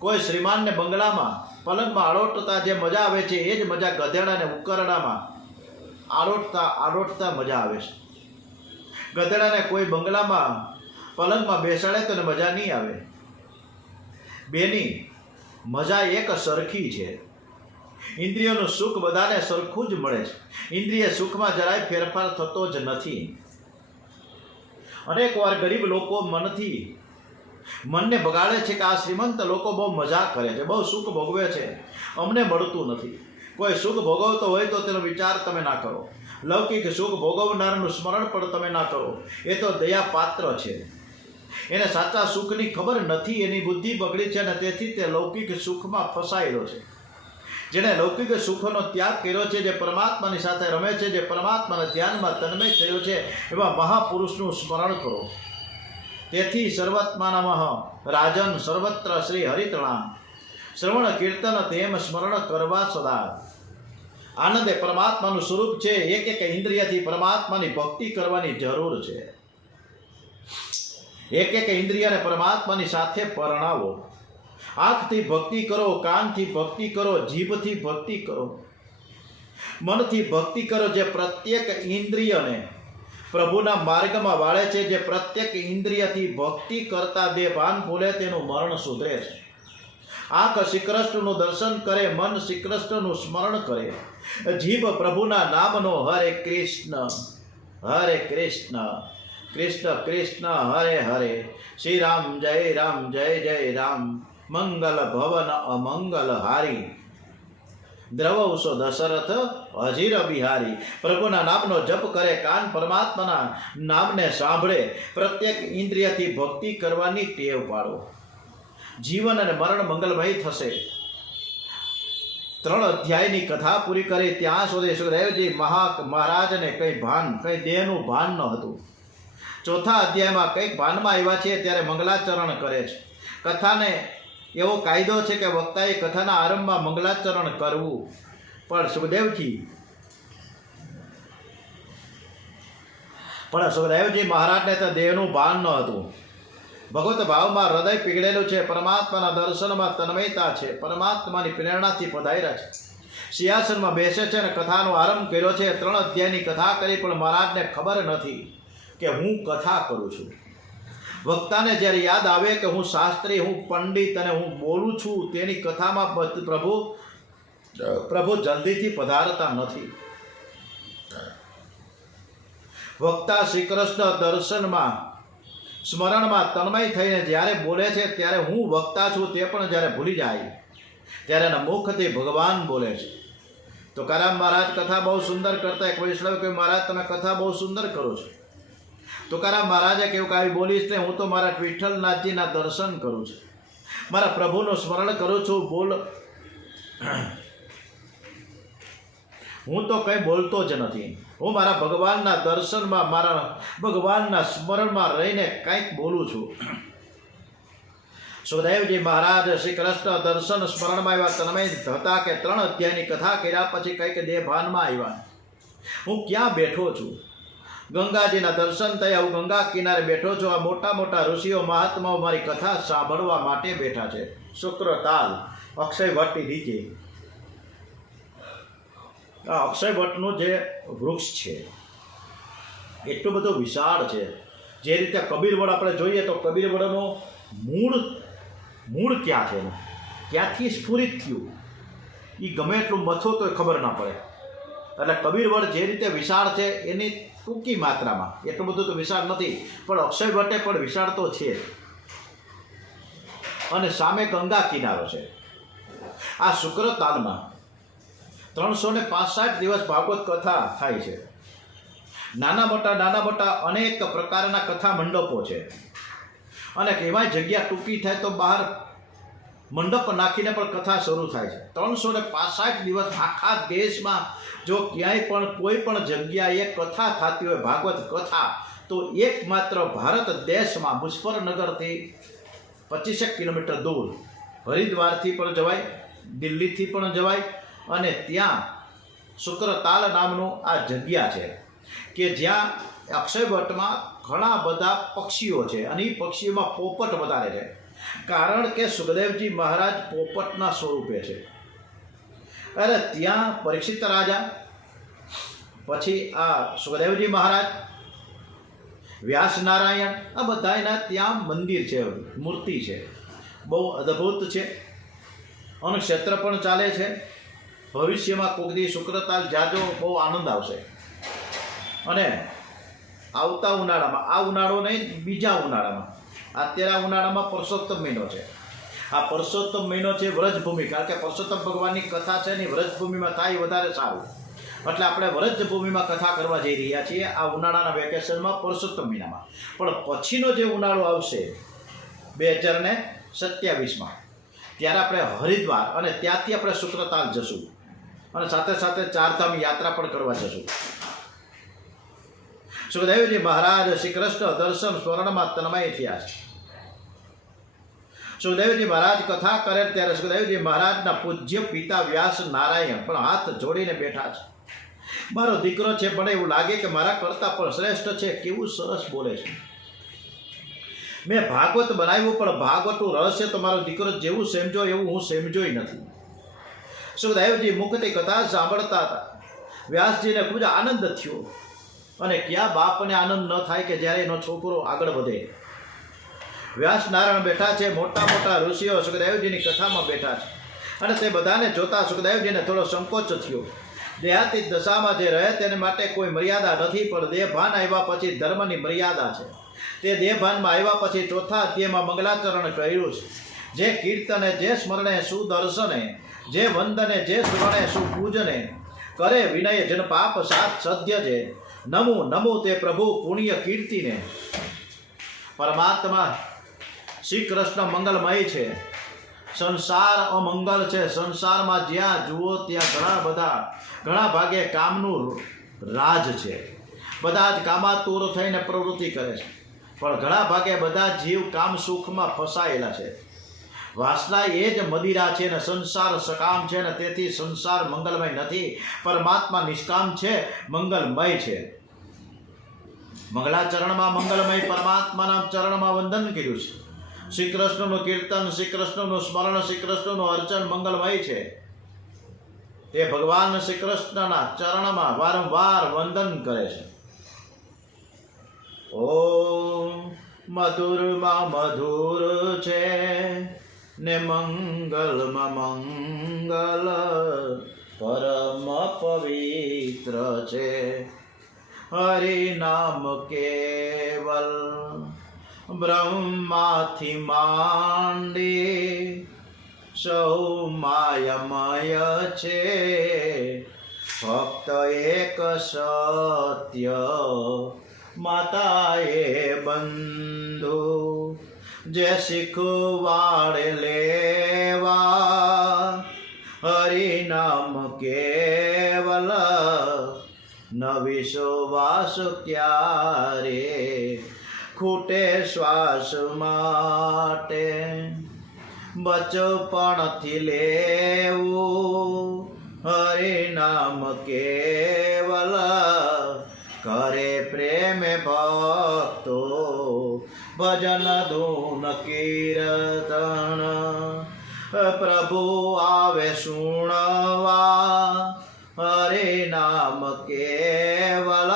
કોઈ શ્રીમાનને બંગલામાં પલંગમાં આળોટતા જે મજા આવે છે એ જ મજા ગધેડાને ઉકરડામાં આળોટતા મજા આવે છે. ગધેડાને કોઈ બંગલામાં પલંગમાં બેસાડે તો એને મજા નહીં આવે. બેની મજા એક સરખી છે. ઇન્દ્રિયોનું સુખ બધાને સરખું જ મળે છે. ઇન્દ્રિય સુખમાં જરાય ફેરફાર થતો જ નથી. અનેક વાર ગરીબ લોકો મનને બગાડે છે કે આ શ્રીમંત લોકો બહુ મજા કરે છે, બહુ સુખ ભોગવે છે, અમને મળતું નથી. કોઈ સુખ ભોગવતો હોય તો તેનો વિચાર તમે ના કરો. લૌકિક સુખ ભોગવનારનું સ્મરણ પણ તમે ના કરો. એ તો દયાપાત્ર છે. એને સાચા સુખની ખબર નથી. એની બુદ્ધિ બગડી છે અને તેથી તે લૌકિક સુખમાં ફસાયેલો છે. જેણે લૌકિક સુખનો ત્યાગ કર્યો છે, જે પરમાત્માની સાથે રમે છે, જે પરમાત્માના ધ્યાનમાં તન્મય થયો છે, એવા મહાપુરુષનું સ્મરણ કરો. તેથી સર્વત્માનમઃ રાજન સર્વત્ર શ્રી હરિતણા શ્રવણ કીર્તન તેમ સ્મરણ કરવા સદા. આનંદ એ પરમાત્માનું સ્વરૂપ છે. એક એક ઇન્દ્રિયથી પરમાત્માની ભક્તિ કરવાની જરૂર છે. એક એક ઇન્દ્રિયને પરમાત્માની સાથે પરણાવો. આંખથી ભક્તિ કરો, કાનથી ભક્તિ કરો, જીભથી ભક્તિ કરો, મનથી ભક્તિ કરો. જે પ્રત્યેક ઇન્દ્રિયને પ્રભુના માર્ગમાં વાળે છે, જે પ્રત્યેક ઇન્દ્રિયથી ભક્તિ કરતા દેહ ભાન ભૂલે તેનું મરણ સુધરે છે. આંખ શ્રી કૃષ્ણનું દર્શન કરે, મન શ્રી કૃષ્ણનું સ્મરણ કરે, જીભ પ્રભુના નામનો હરે કૃષ્ણ કૃષ્ણ કૃષ્ણ હરે હરે, શ્રી રામ જય જય રામ, મંગલ ભવન અમંગલ હારી, દ્રવૌસો દશરથ અજીર બિહારી. પ્રભુના નામનો જપ કરે, કાન પરમાત્માના નામને સાંભળે, પ્રત્યેક ઇન્દ્રિયથી ભક્તિ કરવાની ટેવ પાડો. જીવન અને મરણ મંગલમય થશે. 3 અધ્યાયની કથા પૂરી કરી ત્યાં સુધી સુખદેવજી મહારાજને કંઈ દેહનું ભાન ન હતું. 4થા અધ્યાયમાં કંઈક ભાનમાં આવ્યા છે ત્યારે મંગલાચરણ કરે છે. કથાને એવો કાયદો છે કે વક્તાએ કથાના આરંભમાં મંગલાચરણ કરવું, પણ સુખદેવજી મહારાજને તો દેહનું ભાન ન હતું. ભગવત ભાવમાં હૃદય પીગળેલું છે. પરમાત્માના દર્શનમાં તન્મયતા છે. પરમાત્માની પ્રેરણાથી પધાર્યા છે. સિંહાસનમાં બેસે છે અને કથાનો આરંભ કર્યો છે. 3 અધ્યાયની કથા કરી પણ મહારાજને ખબર નથી કે હું કથા કરું છું. વક્તાને જ્યારે યાદ આવે કે હું શાસ્ત્રી, હું પંડિત અને હું બોલું છું, તેની કથામાં પ્રભુ જલ્દીથી પધારતા નથી. વક્તા શ્રી કૃષ્ણ દર્શનમાં સ્મરણમાં તન્મય થઈને જ્યારે બોલે છે ત્યારે હું વક્તા છું તે પણ જ્યારે ભૂલી જાય ત્યારે એના મુખથી ભગવાન બોલે છે. તો કારામ મહારાજ કથા બહુ સુંદર કરતા. એક વૈષ્ણવ કહ્યું, મહારાજ તમે કથા બહુ સુંદર કરો છો. તુકારામ મહારાજે કેવું કે આવી બોલીશ ને, હું તો મારા વિઠ્ઠલનાથજીના દર્શન કરું છું, મારા પ્રભુનું સ્મરણ કરું છું. હું તો કંઈ બોલતો જ નથી. હું મારા ભગવાનના દર્શનમાં, મારા ભગવાનના સ્મરણમાં રહીને કંઈક બોલું છું. સુખદેવજી મહારાજ શ્રી કૃષ્ણ દર્શન સ્મરણમાં આવ્યા, તન્મય હતા કે 3 અધ્યાયની કથા કર્યા પછી કંઈક દેહ ભાનમાં આવ્યા. હું ક્યાં બેઠો છું? ગંગાજીના દર્શન થયા. હું ગંગા કિનારે બેઠો છું. આ મોટા મોટા ઋષિઓ મહાત્માઓ મારી કથા સાંભળવા માટે બેઠા છે. શુક્રતાલ અક્ષય વટની નીચે. આ અક્ષય વટનું જે વૃક્ષ છે એટલું બધું વિશાળ છે. જે રીતે કબીરવડ આપણે જોઈએ તો કબીરવડનું મૂળ ક્યાં છે, ક્યાંથી સ્ફુરિત થયું, એ ગમે એટલું મથો તો ખબર ના પડે. એટલે કબીરવડ જે રીતે વિશાળ છે એની ટૂંકી માત્રામાં, એટલું બધું તો વિશાળ નથી, પણ અક્ષય વટે પણ વિશાળ તો છે. અને સામે ગંગા કિનારો છે. આ શુક્રતાલમાં 365 દિવસ ભાગવત કથા થાય છે. નાના મોટા અનેક પ્રકારના કથા મંડપો છે. અને એમાં જગ્યા ટૂંકી થાય તો બહાર મંડપ નાખીને પણ કથા શરૂ થાય છે. 365 દિવસ આખા દેશમાં જો ક્યાંય પણ કોઈ પણ જગ્યાએ કથા થતી હોય, ભાગવત કથા, તો એકમાત્ર ભારત દેશમાં મુઝફ્ફરનગરથી 25 કિલોમીટર દૂર હરિદ્વારથી પણ જવાય, દિલ્હીથી પણ જવાય અને ત્યાં શુક્રતાલ નામનું આ જગ્યા છે કે જ્યાં અક્ષયવટમાં ઘણા બધા પક્ષીઓ છે અને એ પક્ષીઓમાં પોપટ વધારે છે, કારણ કે સુખદેવજી મહારાજ પોપટના સ્વરૂપે છે. અરે ત્યાં પરીક્ષિત રાજા, પછી આ સુખદેવજી મહારાજ, વ્યાસ નારાયણ, આ બધાના ત્યાં મંદિર છે, મૂર્તિ છે, બહુ અદ્ભુત છે અને ક્ષેત્ર પણ ચાલે છે. ભવિષ્યમાં કોઈક દી શુક્રતાલ જાજો બહુ આનંદ આવશે. અને આવતા ઉનાળામાં, આ ઉનાળો નહીં, બીજા ઉનાળામાં, અત્યારે આ ઉનાળામાં પરસોત્તમ મહિનો છે. આ પરસોત્તમ મહિનો છે વ્રજભૂમિ, કારણ કે પરસોત્તમ ભગવાનની કથા છે ને વ્રજભૂમિમાં થાય વધારે સારું. એટલે આપણે વ્રજભૂમિમાં કથા કરવા જઈ રહ્યા છીએ આ ઉનાળાના વેકેશનમાં, પરસોત્તમ મહિનામાં. પણ પછીનો જે ઉનાળો આવશે 2027માં, ત્યારે આપણે હરિદ્વાર અને ત્યાંથી આપણે શુક્રતાલ જશું અને સાથે સાથે ચારધામ યાત્રા પણ કરવા જશું. સુખદેવજી મહારાજ શ્રી કૃષ્ણ દર્શન સ્મરણમાં તન્મય થયા છે. સુખદેવજી મહારાજ કથા કરે ત્યારે સુખદેવજી મહારાજના પૂજ્ય પિતા વ્યાસ નારાયણ પણ હાથ જોડીને બેઠા છે. મારો દીકરો છે, પણ એવું લાગે કે મારા કરતાં પણ શ્રેષ્ઠ છે, કેવું સરસ બોલે છે. મેં ભાગવત બનાવ્યું, પણ ભાગવતનું રહસ્ય તો મારો દીકરો જેવું સમજો એવું હું સમજ્યોય નથી. સુખદેવજી મુખથી કથા સાંભળતા હતા. વ્યાસજીને ખૂબ જ આનંદ થયો, અને ક્યાં બાપને આનંદ ન થાય કે જ્યારે એનો છોકરો આગળ વધે. વ્યાસ નારાયણ બેઠા છે, મોટા મોટા ઋષિઓ સુખદેવજીની કથામાં બેઠા છે, અને તે બધાને જોતા સુખદેવજીને થોડો સંકોચ થયો. દેહાતી દશામાં જે રહે તેને માટે કોઈ મર્યાદા નથી, પણ દેહભાન આવ્યા પછી ધર્મની મર્યાદા છે. તે દેહભાનમાં આવ્યા પછી ચોથા અધ્યાયમાં મંગલાચરણ કર્યું છે. જે કીર્તને, જે સ્મરણે, સુદર્શને, જે વંદને, જે સ્મરણે, સુપૂજને, કરે વિનય જન પાપ સાત સદ્ય છે. નમો નમો તે પ્રભુ પુણ્ય કીર્તિને. પરમાત્મા શ્રી કૃષ્ણ મંગલમય છે, સંસાર અમંગલ છે. સંસારમાં જ્યાં જુઓ ત્યાં ઘણા ભાગે કામનું રાજ છે. બધા જ કામાતુર થઈને પ્રવૃત્તિ કરે છે, પણ ઘણા ભાગે બધા જીવ કામ સુખમાં ફસાયેલા છે. વાસના એ જ મદિરા છે ને સંસાર સકામ છે, ને તેથી સંસાર મંગલમય નથી. પરમાત્મા નિષ્કામ છે, મંગલમય છે. મંગલાચરણમાં મંગલમય પરમાત્માના ચરણમાં વંદન કર્યું છે. શ્રી કૃષ્ણનું કીર્તન, શ્રી કૃષ્ણનું સ્મરણ, શ્રી કૃષ્ણનું અર્ચન મંગલમય છે. તે ભગવાન શ્રી કૃષ્ણના ચરણમાં વારંવાર વંદન કરે છે. ઓમ મધુરમાં મધુર છે ને મંગલમાં મંગલ, પરમ પવિત્ર છે. હરિ નામ કેવલ બ્રહ્માથી માંડી સૌ માયામય છે. ફક્ત એક સત્ય માતાએ બંધુ, જે શીખવાડે લેવા હરિનામ કેવલ. ન વિશ્વાસ ક્યારે ખૂટે શ્વાસ માટે, બચપણથી લેવું હરિનામ કેવલ. કરે પ્રેમે ભક્તો ભજન ધૂન કીર્તન, પ્રભુ આવે સુણવા હરિનામ કેવલ.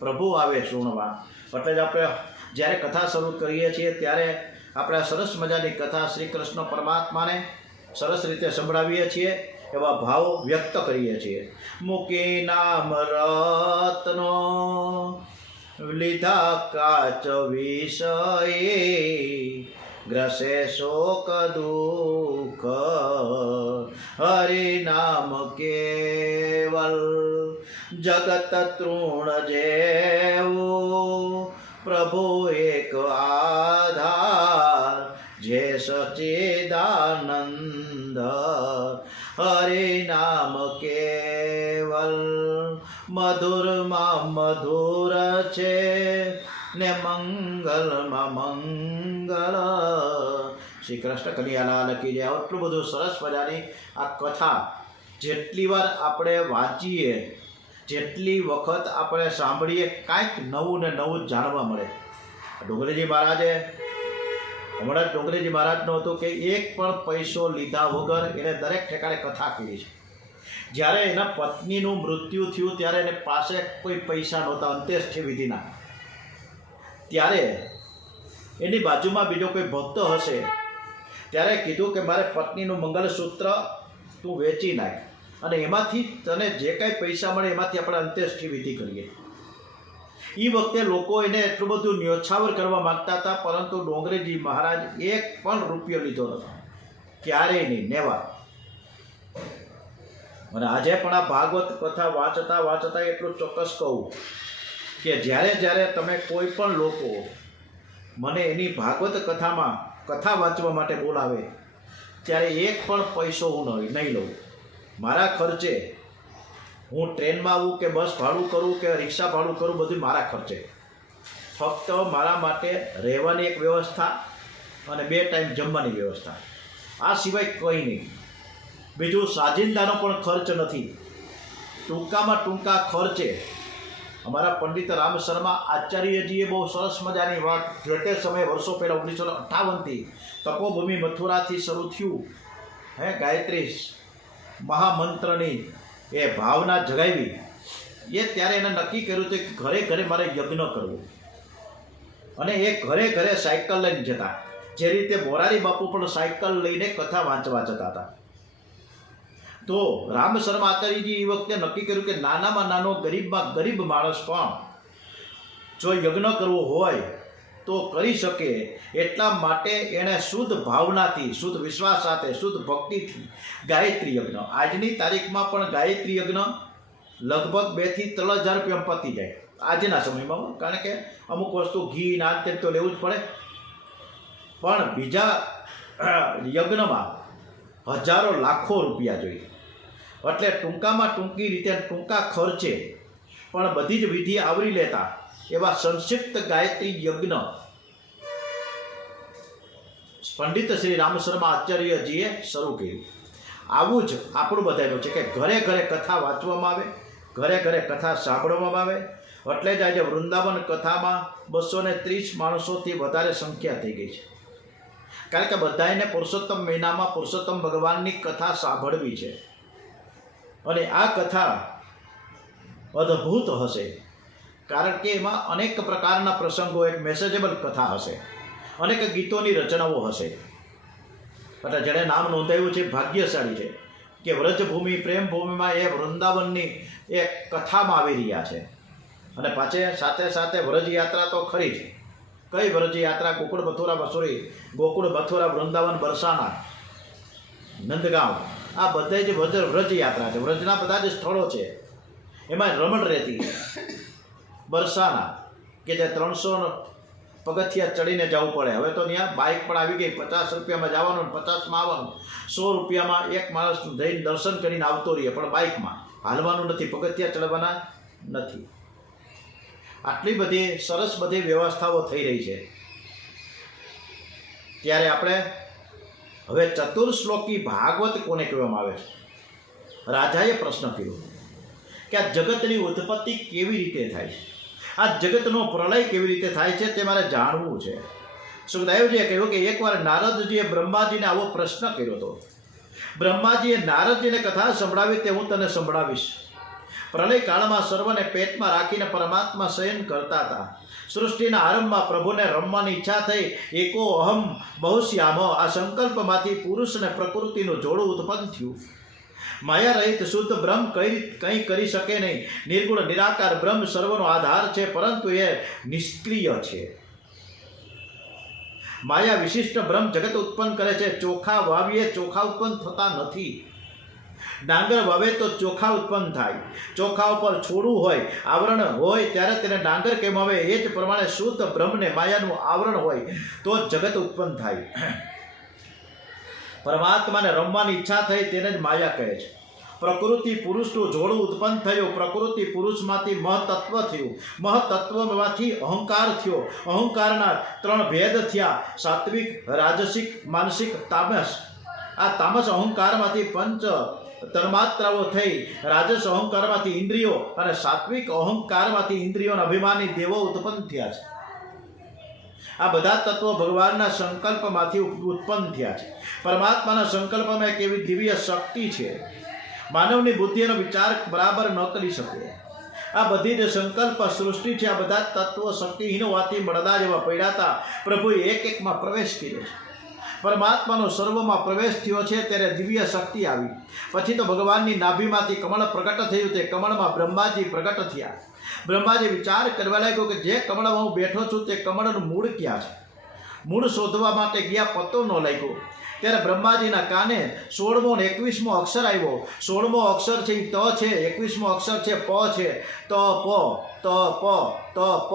પ્રભુ આવે સુણવા એટલે જ આપણે જ્યારે કથા શરૂ કરીએ છીએ ત્યારે આપણે સરસ મજાની કથા શ્રી કૃષ્ણ પરમાત્માને સરસ રીતે સંભળાવીએ છીએ, એવા ભાવ વ્યક્ત કરીએ છીએ. મૂકી નામ રત્નો લીધા કાચ વિષય, ગ્રસે શોક દુઃખ હરિનામ કેવલ. જગત તૃણ જેવું પ્રભુ એક આધાર, જે સચિદાનંદ હરિનામ કેવલ. મધુરમાં મધુર છે ને મંગલમાં મંગલ, શ્રી કૃષ્ણ કનૈયાલાલ કી જય. એટલું બધું સરસ મજાની આ કથા જેટલી વાર આપણે વાંચીએ, જેટલી વખત આપણે સાંભળીએ, કાંઈક નવું ને નવું જાણવા મળે. ડુંગરેજી મહારાજે હમણાં જ ડુંગરેજી મહારાજનું હતું કે એક પણ પૈસો લીધા વગર એને દરેક ઠેકાણે કથા કરી છે. જ્યારે એના પત્નીનું મૃત્યુ થયું ત્યારે એને પાસે કોઈ પૈસા નહોતા અંત્યેષ્ટિ વિધિના. ત્યારે એની બાજુમાં બીજો કોઈ ભક્ત હશે ત્યારે કીધું કે મારે પત્નીનું મંગલસૂત્ર તું વેચી નાખ અને એમાંથી તને જે કાંઈ પૈસા મળે એમાંથી આપણે અંત્યેષ્ટિ વિધિ કરીએ. એ વખતે લોકો એને એટલું બધું ન્યોછાવર કરવા માગતા હતા, પરંતુ ડોંગરેજી મહારાજ એક પણ રૂપિયો લીધો નહોતો, ક્યારેય નહીં, નેવા. અને આજે પણ આ ભાગવત કથા વાંચતા એટલું ચોક્કસ કહું કે જ્યારે તમે કોઈ પણ લોકો મને એની ભાગવત કથામાં કથા વાંચવા માટે બોલાવે ત્યારે એક પણ પૈસો હું નહીં લઉં. મારા ખર્ચે હું ટ્રેનમાં આવું કે બસ ભાડું કરું કે રિક્ષા ભાડું કરું, બધું મારા ખર્ચે. ફક્ત મારા માટે રહેવાની એક વ્યવસ્થા અને 2 ટાઈમ જમવાની વ્યવસ્થા, આ સિવાય કંઈ નહીં. બીજું સાજિંદાનો પણ ખર્ચ નથી. ટૂંકામાં ટૂંકા ખર્ચે અમારા પંડિત રામ શર્મા આચાર્યજીએ બહુ સરસ મજાની વાત જે તે સમયે વર્ષો પહેલાં 1958થી તપોભૂમિ મથુરાથી શરૂ થયું, ગાયત્રી મહામંત્રની એ ભાવના જગાવી. એ ત્યારે એને નક્કી કર્યું હતું કે ઘરે ઘરે મારે યજ્ઞ કરવો. અને એ ઘરે ઘરે સાયકલ લઈને જતા, જે રીતે મોરારી બાપુ પણ સાયકલ લઈને કથા વાંચવા જતા હતા. તો રામ શર્મા આચાર્યજી એ વખતે નક્કી કર્યું કે નાનામાં નાનો ગરીબમાં ગરીબ માણસ પણ જો યજ્ઞ કરવો હોય તો કરી શકે. એટલા માટે એણે શુદ્ધ ભાવનાથી, શુદ્ધ વિશ્વાસ સાથે, શુદ્ધ ભક્તિથી ગાયત્રી યજ્ઞ, આજની તારીખમાં પણ ગાયત્રી યજ્ઞ લગભગ 2 થી 3 હજાર રૂપિયામાં પતી જાય આજના સમયમાં, કારણ કે અમુક વસ્તુ ઘી ના તેમ તો લેવું જ પડે. પણ બીજા યજ્ઞમાં હજારો લાખો રૂપિયા જોઈએ. એટલે ટૂંકામાં ટૂંકી રીતે ટૂંકા ખર્ચે પણ બધી જ વિધિ આવરી લેતા એવા સંક્ષિપ્ત ગાયત્રી યજ્ઞ પંડિત શ્રી રામ શર્મા આચાર્યજીએ શરૂ કર્યું. આવું જ આપણું બધાનું છે કે ઘરે ઘરે કથા વાંચવામાં આવે, ઘરે ઘરે કથા સાંભળવામાં આવે. એટલે જ આજે વૃંદાવન કથામાં 230 માણસોથી વધારે સંખ્યા થઈ ગઈ છે. કારણ કે બધાને પુરુષોત્તમ મહિનામાં પુરુષોત્તમ ભગવાનની કથા સાંભળવી છે. અને આ કથા અદ્ભુત હશે, કારણ કે એમાં અનેક પ્રકારના પ્રસંગો, એક મેસેજેબલ કથા હશે, અનેક ગીતોની રચનાઓ હશે. એટલે જેણે નામ નોંધાવ્યું છે ભાગ્યશાળી છે કે વ્રજભૂમિ પ્રેમભૂમિમાં એ વૃંદાવનની એ કથામાં આવી રહ્યા છે. અને પાછે સાથે સાથે વ્રજયાત્રા તો ખરી જ. કઈ વ્રજયાત્રા? ગોકુળ મથુરા મસૂરી, ગોકુળ મથુરા વૃંદાવન બરસાના નંદગાંવ, આ બધા જ વ્રજયાત્રા છે. વ્રજના બધા જ સ્થળો છે, એમાં રમણ રહેતી. બરસાના કે જે 300 પગથિયા ચડીને જવું પડે, હવે તો ત્યાં બાઇક પણ આવી ગઈ. 50 રૂપિયામાં જવાનું, 50માં આવવાનું, 100 રૂપિયામાં એક માણસ જઈને દર્શન કરીને આવતો રહીએ, પણ બાઇકમાં હાલવાનું નથી, પગથિયા ચડવાના નથી. આટલી બધી સરસ બધી વ્યવસ્થાઓ થઈ રહી છે. ત્યારે આપણે હવે ચતુર્શ્લોકી ભાગવત કોને કહેવામાં આવે છે? રાજાએ પ્રશ્ન કર્યો કે આ જગતની ઉત્પત્તિ કેવી રીતે થાય છે, આ જગતનો પ્રલય કેવી રીતે થાય છે, તે મારે જાણવું છે. સુખદેવજીએ કહ્યું કે એકવાર નારદજીએ બ્રહ્માજીને આવો પ્રશ્ન કર્યો હતો. બ્રહ્માજીએ નારદજીને કથા સંભળાવી તે હું તને સંભળાવીશ. પ્રલય કાળમાં સર્વને પેટમાં રાખીને પરમાત્મા શયન કરતા હતા. સૃષ્ટિના આરંભમાં પ્રભુને રમવાની ઈચ્છા થઈ. એકો અહમ બહુશ્યામ, આ સંકલ્પમાંથી પુરુષ અને પ્રકૃતિનું જોડું ઉત્પન્ન થયું. માયા રહિત શુદ્ધ બ્રહ્મ કંઈ કરી શકે નહીં. નિર્ગુણ નિરાકાર બ્રહ્મ સર્વનો આધાર છે, પરંતુ એ નિષ્ક્રિય છે. માયા વિશિષ્ટ બ્રહ્મ જગત ઉત્પન્ન કરે છે. ચોખા વાવીએ, ચોખા ઉત્પન્ન થતા નથી. ડાંગર વાવે તો ચોખા ઉત્પન્ન થાય. ચોખા ઉપર છોડું હોય, આવરણ હોય, ત્યારે તેને ડાંગર કહેવામાં આવે. એ જ પ્રમાણે શુદ્ધ બ્રહ્મને માયાનું આવરણ હોય તો જગત ઉત્પન્ન થાય. પરમાત્માને રમવાની ઈચ્છા થઈ તેને જ માયા કહે છે. પ્રકૃતિ પુરુષનું જોડું ઉત્પન્ન થયું. પ્રકૃતિ પુરુષમાંથી મહતત્વ થયું. મહતત્વમાંથી અહંકાર થયો. અહંકારના 3 ભેદ થયા: સાત્વિક, રાજસિક, માનસિક, તામસ. આ તામસ અહંકારમાંથી પંચ તન્માત્રાઓ થઈ. રાજસ અહંકારમાંથી ઇન્દ્રિયો અને સાત્વિક અહંકારમાંથી ઇન્દ્રિયોના અભિમાની દેવો ઉત્પન્ન થયા છે. આ બધા તત્વો ભગવાનના સંકલ્પમાંથી ઉત્પન્ન થયા છે. પરમાત્માના સંકલ્પમાં એક એવી દિવ્ય શક્તિ છે, માનવની બુદ્ધિનો વિચાર બરાબર ન કરી શકે. આ બધી જે સંકલ્પ સૃષ્ટિ છે, આ બધા તત્વો શક્તિહીન હોવાથી મળદા જેવા પડ્યા હતા. પ્રભુએ એક એકમાં પ્રવેશ કર્યો છે. પરમાત્માનો સર્વમાં પ્રવેશ થયો છે ત્યારે દિવ્ય શક્તિ આવી. પછી તો ભગવાનની નાભીમાંથી કમળ પ્રગટ થયું. તે કમળમાં બ્રહ્માજી પ્રગટ થયા. બ્રહ્માજી વિચાર કરવા લાગ્યો કે જે કમળમાં હું બેઠો છું તે કમળનું મૂળ ક્યાં છે. મૂળ શોધવા માટે ગયા, પતો ન લાગ્યો. ત્યારે બ્રહ્માજીના કાને 16મો અને 21મો અક્ષર આવ્યો. 16મો અક્ષર છે એ ત છે, 21મો અક્ષર છે પ છે. ત પ ત પ ત પ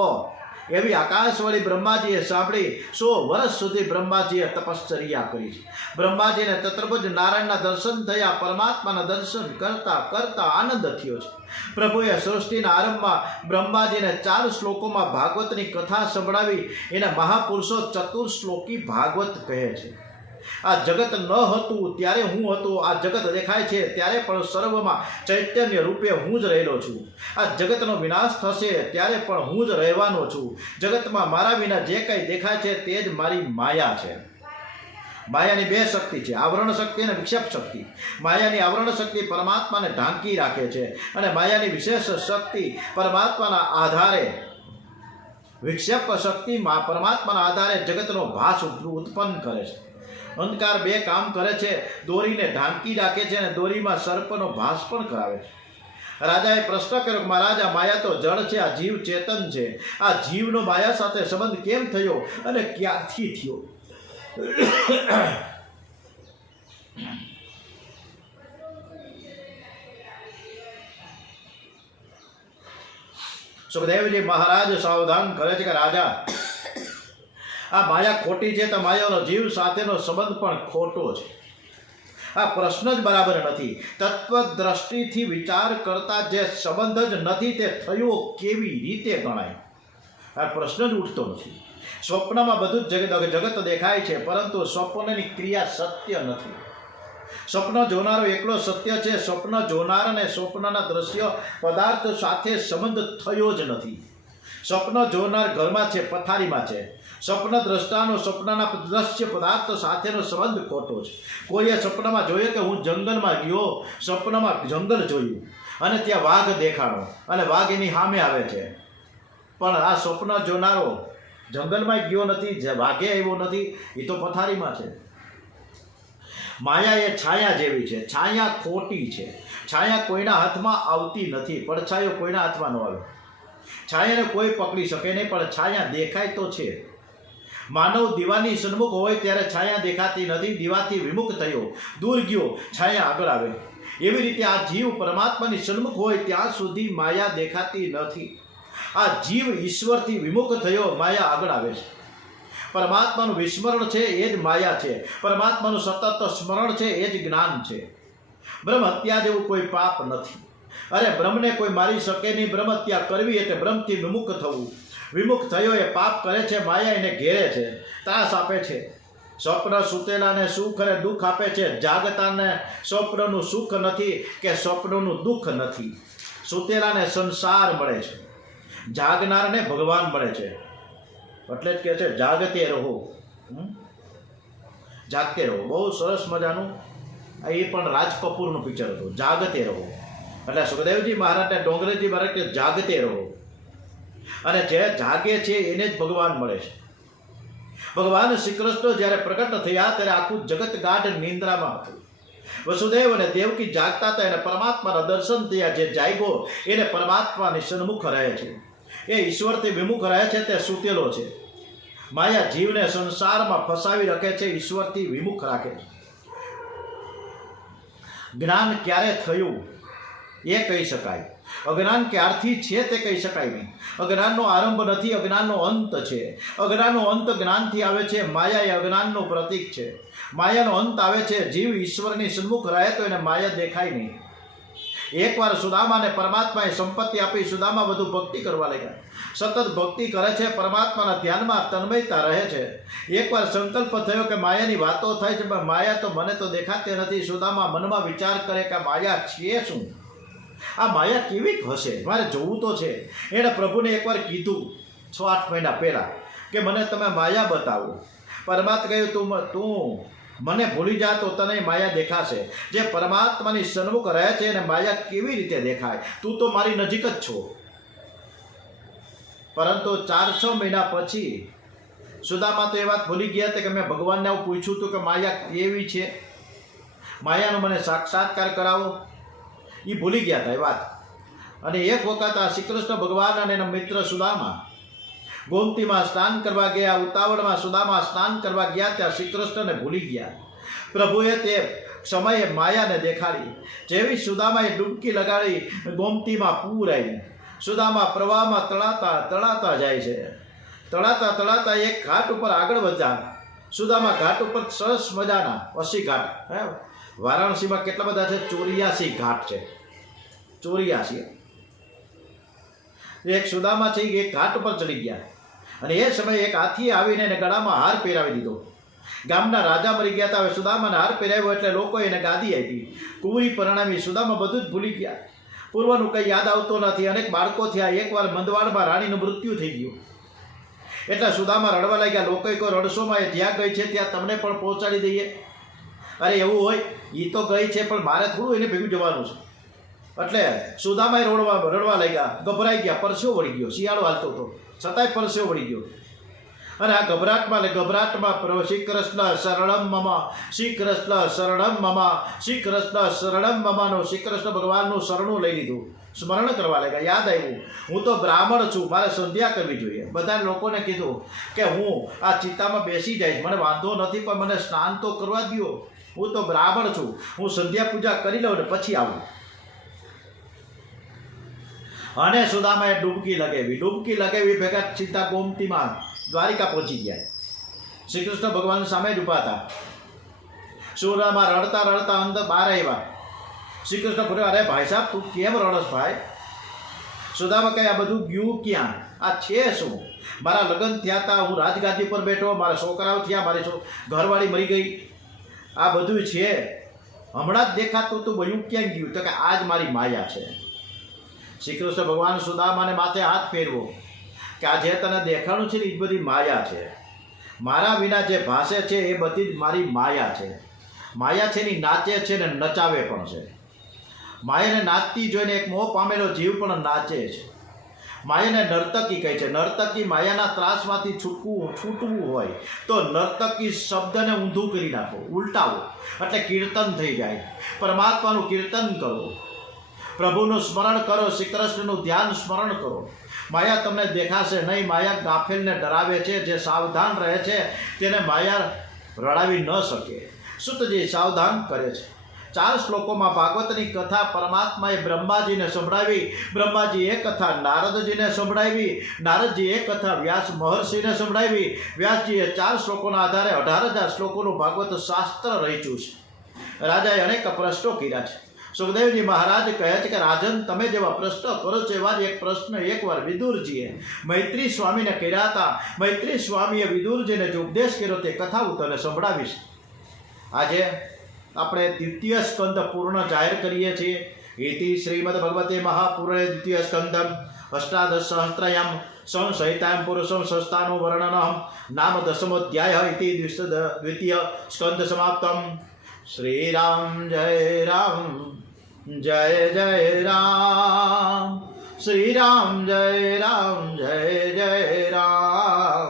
એવી આકાશવાળી બ્રહ્માજીએ સાંભળી. 100 વર્ષ સુધી બ્રહ્માજીએ તપશ્ચર્યા કરી છે. બ્રહ્માજીને ચતુર્ભુજ નારાયણના દર્શન થયા. પરમાત્માના દર્શન કરતા કરતા આનંદ થયો છે. પ્રભુએ સૃષ્ટિના આરંભમાં બ્રહ્માજીને 4 શ્લોકોમાં ભાગવતની કથા સંભળાવી. એને મહાપુરુષો ચતુર્શ્લોકી ભાગવત કહે છે. આ જગત ન હતું ત્યારે હું હતો. આ જગત દેખાય છે ત્યારે પણ સર્વમાં ચૈતન્ય રૂપે હું જ રહેલો છું. આ જગતનો વિનાશ થશે ત્યારે પણ હું જ રહેવાનો છું. જગતમાં મારા વિના જે કંઈ દેખાય છે તે જ મારી માયા છે. માયાની 2 શક્તિ છે, આવરણ શક્તિ અને વિક્ષેપ શક્તિ. માયાની આવરણ શક્તિ પરમાત્માને ઢાંકી રાખે છે અને માયાની વિશેષ શક્તિ પરમાત્માના આધારે, વિક્ષેપ શક્તિમાં પરમાત્માના આધારે જગતનો ભાસ ઉત્પન્ન કરે છે. અંધકાર 2 કામ કરે છે: દોરીને ઢાંકી રાખે છે અને દોરીમાં સર્પનો ભાસ પણ કરાવે છે. રાજાએ પ્રશ્ન કર્યો કે મહારાજ, આ માયા તો જળ છે, આ જીવ ચેતન છે. આ જીવનો માયા સાથે સંબંધ કેમ થયો અને ક્યાંથી થયો? સુખદેવજી મહારાજ સાવધાન કરે છે કે રાજા, આ માયા ખોટી છે તો માયાનો જીવ સાથેનો સંબંધ પણ ખોટો છે. આ પ્રશ્ન જ બરાબર નથી. તત્વદ્રષ્ટિથી વિચાર કરતા જે સંબંધ જ નથી તે થયો કેવી રીતે ગણાય? આ પ્રશ્ન જ ઉઠતો નથી. સ્વપ્નમાં બધું જ જગત દેખાય છે, પરંતુ સ્વપ્નની ક્રિયા સત્ય નથી. સ્વપ્ન જોનારો એકલો સત્ય છે. સ્વપ્ન જોનાર અને સ્વપ્નના દ્રશ્ય પદાર્થ સાથે સંબંધ થયો જ નથી. સ્વપ્ન જોનાર ઘરમાં છે, પથારીમાં છે. સ્વપ્ન દ્રષ્ટાનો સ્વપ્નના દ્રશ્ય પદાર્થ સાથેનો સંબંધ ખોટો છે. કોઈએ સ્વપ્નમાં જોયું કે હું જંગલમાં ગયો, સ્વપ્નમાં જંગલ જોયું અને ત્યાં વાઘ દેખાડો અને વાઘ એની સામે આવે છે, પણ આ સ્વપ્ન જોનારો જંગલમાં ગયો નથી, વાઘે આવ્યો નથી, એ તો પથારીમાં છે. માયા એ છાયા જેવી છે. છાયા ખોટી છે. છાયા કોઈના હાથમાં આવતી નથી. પડછાયો કોઈના હાથમાં ન આવે. છાયાને કોઈ પકડી શકે નહીં, પણ છાયા દેખાય તો છે. માનવ દીવાની સન્મુખ હોય ત્યારે છાયા દેખાતી નથી. દીવાથી વિમુખ થયો, દૂર ગયો, છાયા આગળ આવે. એવી રીતે આ જીવ પરમાત્માની સન્મુખ હોય ત્યાં સુધી માયા દેખાતી નથી. આ જીવ ઈશ્વરથી વિમુખ થયો, માયા આગળ આવે છે. પરમાત્માનું વિસ્મરણ છે એ જ માયા છે. પરમાત્માનું સતત સ્મરણ છે એ જ જ્ઞાન છે. બ્રહ્મ હત્યા જેવું કોઈ પાપ નથી. અરે બ્રહ્મને કોઈ મારી શકે નહીં. બ્રહ્મ હત્યા કરવી એટલે બ્રહ્મથી વિમુખ થવું. વિમુખ થયો એ પાપ કરે છે. માયા એને ઘેરે છે, ત્રાસ આપે છે. સ્વપ્ન સૂતેલાને સુખ અને દુઃખ આપે છે. જાગતાને સ્વપ્નનું સુખ નથી કે સ્વપ્નનું દુઃખ નથી. સૂતેલાને સંસાર મળે છે, જાગનારને ભગવાન મળે છે. એટલે જ કહે છે જાગતે રહો, જાગતે રહો. બહુ સરસ મજાનું એ પણ રાજ કપૂરનું પિક્ચર હતું, જાગતે રહો. એટલે સુખદેવજી મહારાજને ડોંગરેજી મહારાજ કે જાગતે રહો, અને જે જાગે છે એને જ ભગવાન મળે છે. ભગવાન શ્રી કૃષ્ણ જ્યારે પ્રગટ થયા ત્યારે આખું જગત ગાઢ નિંદ્રામાં હતું. વસુદેવ અને દેવકી જાગતા હતા, એને પરમાત્માના દર્શન થયા. જે જાગ્યો એને પરમાત્માની સન્મુખ રહે છે. એ ઈશ્વરથી વિમુખ રહે છે તે સૂતેલો છે. માયા જીવને સંસારમાં ફસાવી રાખે છે, ઈશ્વરથી વિમુખ રાખે છે. જ્ઞાન ક્યારે થયું એ કહી શકાય. અજ્ઞાન ક્યારથી છે તે કહી શકાય નહીં. અજ્ઞાનનો આરંભ નથી, અજ્ઞાનનો અંત છે. અજ્ઞાનનો અંત જ્ઞાનથી આવે છે. માયા એ અજ્ઞાનનું પ્રતીક છે. માયાનો અંત આવે છે. જીવ ઈશ્વરની સન્મુખ રહે તો એને માયા દેખાય નહીં. એકવાર સુદામાને પરમાત્માએ સંપત્તિ આપી, સુદામા વધુ ભક્તિ કરવા લાગ્યા. સતત ભક્તિ કરે છે, પરમાત્માના ધ્યાનમાં તન્મયતા રહે છે. એકવાર સંકલ્પ થયો કે માયાની વાતો થાય છે, પણ માયા તો મને તો દેખાતી નથી. સુદામા મનમાં વિચાર કરે કે માયા છે શું, આ માયા કેવી હશે, મારે જોવું તો છે. એણે પ્રભુને એકવાર કીધું 6-8 મહિના પહેલાં કે મને તમે માયા બતાવો. પરમાત્મા કહ્યું તું મને ભૂલી જા તો તને માયા દેખાશે. જે પરમાત્માની સન્મુખ રહે છે એને માયા કેવી રીતે દેખાય, તું તો મારી નજીક જ છો. પરંતુ 4-6 મહિના પછી સુદામા તો એ વાત ભૂલી ગયા હતા કે મેં ભગવાનને આવું પૂછ્યું હતું કે માયા કેવી છે, માયાનો મને સાક્ષાત્કાર કરાવો. એ ભૂલી ગયા હતા એ વાત. અને એક વખત આ શ્રી કૃષ્ણ ભગવાન અને એના મિત્ર સુદામા ગોમતીમાં સ્નાન કરવા ગયા. ઉતાવળમાં સુદામા સ્નાન કરવા ગયા, ત્યાં શ્રી કૃષ્ણને ભૂલી ગયા. પ્રભુએ તે સમયે માયાને દેખાડી. જેવી સુદામાએ ડૂબકી લગાડી, ગોમતીમાં પૂર આવી. સુદામા પ્રવાહમાં તળાતા જાય છે. તળાતા એક ઘાટ ઉપર આગળ વધ્યા. સુદામા ઘાટ ઉપર સરસ મજાના 80 ઘાટ, વારાણસીમાં કેટલા બધા છે, 84 ઘાટ છે. 84. એક સુદામા છે એક ઘાટ ઉપર ચડી ગયા. અને એ સમયે એક હાથીએ આવીને એને ગળામાં હાર પહેરાવી દીધો. ગામના રાજા મરી ગયા હતા, હવે સુદામાને હાર પહેરાવ્યો એટલે લોકોએ એને ગાદી આપી. કુંવરી પરણાવી. સુદામા બધું જ ભૂલી ગયા. પૂર્વનું કંઈ યાદ આવતો નથી. અનેક બાળકો થયા. એકવાર મંદવાડમાં રાણીનું મૃત્યુ થઈ ગયું એટલે સુદામા રડવા લાગ્યા. લોકોએ કોઈ રડશોમાં એ જ્યાં ગઈ છે ત્યાં તમને પણ પહોંચાડી દઈએ. અરે એવું હોય, એ તો ગઈ છે પણ મારે થોડું એને ભેગું જવાનું છે. એટલે સુદામાએ રડવા લાગ્યા. ગભરાઈ ગયા. પરસેવો વળી ગયો. શિયાળો હાલતો હતો છતાંય પરસેવો વળી ગયો. અને આ ગભરાટમાં શ્રી કૃષ્ણ શરણમ મમ, શ્રી કૃષ્ણ શરણમ મમ, શ્રી કૃષ્ણ શરણમ મમાનો શ્રી કૃષ્ણ ભગવાનનું શરણું લઈ લીધું. સ્મરણ કરવા લાગ્યા. યાદ આવ્યું હું તો બ્રાહ્મણ છું, મારે સંધ્યા કરવી જોઈએ. બધા લોકોને કીધું કે હું આ ચિત્તામાં બેસી જઈશ, મને વાંધો નથી, પણ મને સ્નાન તો કરવા દો. હું તો બ્રાહ્મણ છું, હું સંધ્યા પૂજા કરી લઉં ને પછી આવું. અને સુદામાએ ડૂબકી લગાવી ભેગા સીધા ગોમતીમાં દ્વારિકા પહોંચી ગયા. શ્રી કૃષ્ણ ભગવાન સામે જ ઊભા હતા. સુદામા રડતા અંદર બહાર આવ્યા. શ્રી કૃષ્ણ બોલ્યા, અરે ભાઈ સાહેબ તું કેમ રડસ ભાઈ? સુદામા કહે, આ બધું ગયું ક્યાં? આ છે શું? મારા લગ્ન થયા હતા, હું રાજગાદી પર બેઠો, મારા છોકરાઓ થયા, મારી ઘરવાળી મરી ગઈ, આ બધું છે. હમણાં જ દેખાતું તું વયું ક્યાં ગયું? તો કે આ જ મારી માયા છે. શ્રી કૃષ્ણ ભગવાન સુદામાને માથે હાથ ફેરવો કે આ જે તને દેખાણું છે ને એ બધી માયા છે. મારા વિના જે ભાષે છે એ બધી જ મારી માયા છે. માયા છે ને નાચે છે ને નચાવે પણ છે. માયાને નાચતી જોઈને એક મોહ પામેલો જીવ પણ નાચે છે. માયાને નર્તકી કહે છે. નર્તકી માયાના ત્રાસમાંથી છૂટવું હોય તો નર્તકી શબ્દને ઊંધું કરી નાખો, ઉલટાવો, એટલે કીર્તન થઈ જાય. પરમાત્માનું કીર્તન કરો, પ્રભુનું સ્મરણ કરો, શ્રી કૃષ્ણનું ધ્યાન સ્મરણ કરો. માયા તમને દેખાશે નહીં. માયા ગાફેલને ડરાવે છે. જે સાવધાન રહે છે તેને માયા રડાવી ન શકે. સુતજી સાવધાન કરે છે. 4 શ્લોકોમાં ભાગવતની કથા પરમાત્માએ બ્રહ્માજીને સંભળાવી. બ્રહ્માજી એ કથા નારદજીને સંભળાવી. નારદજી એ કથા વ્યાસ મહર્ષિને સંભળાવી. વ્યાસજીએ 4 શ્લોકોના આધારે 18,000 શ્લોકોનું ભાગવત શાસ્ત્ર રચ્યું છે. રાજાએ અનેક પ્રશ્નો કર્યા છે. સુખદેવજી મહારાજ કહે છે કે રાજન, તમે જેવા પ્રશ્ન કરો છો એવા જ એક પ્રશ્ન એકવાર વિદુરજીએ મૈત્રી સ્વામીને કર્યા હતા. મૈત્રી સ્વામીએ વિદુરજીને જે ઉપદેશ કર્યો તે કથા હું તને સંભળાવીશ. આજે આપણે 2ય સ્કંદ પૂર્ણ જાહેર કરીએ છીએ. ઇતિ શ્રીમદ ભગવતે મહાપુરાણે 2ય સ્કંદમ અષ્ટાદશ સહસ્ત્રયમ સંસહિતાયમ પુરુષમ સંસ્થાનો વર્ણનમ નામ 10મોધ્યાય ઇતિ 2ય સ્કંદ સમાપ્તમ. શ્રી રામ જય રામ, જય જય રામ. શ્રી રામ જય રામ, જય જય રામ.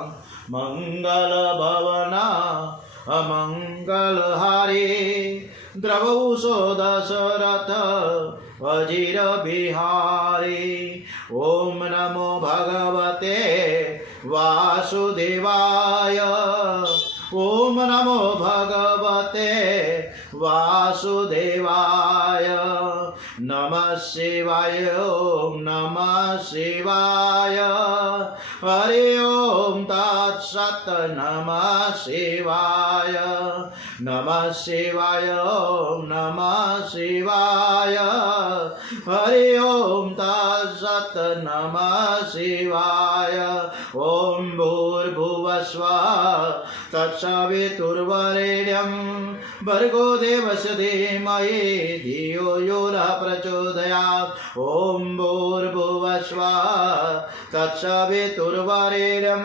મંગલ ભવના અમંગલ હારી, દ્રવૌસો દશરથ અજીર બિહારી. ઓમ નમો ભગવતે વાસુદેવાય. ઓમ નમો ભગવતે વાસુદેવાય. नमः शिवाय ओम नमः शिवाय। हरि ओम तत्सत् नमः शिवाय। नमः शिवाय ओम नमः शिवाय। हरि ओम तत्सत् नमः शिवाय। ओम भूर्भुवस्वः तत्सवितुर्वरेण्यं भर्गो देवस्य धीमहि धियो यो नः प्रचोदयात्। ओम भूर्भुवस्वः तत्सवितुर्वरेण्यं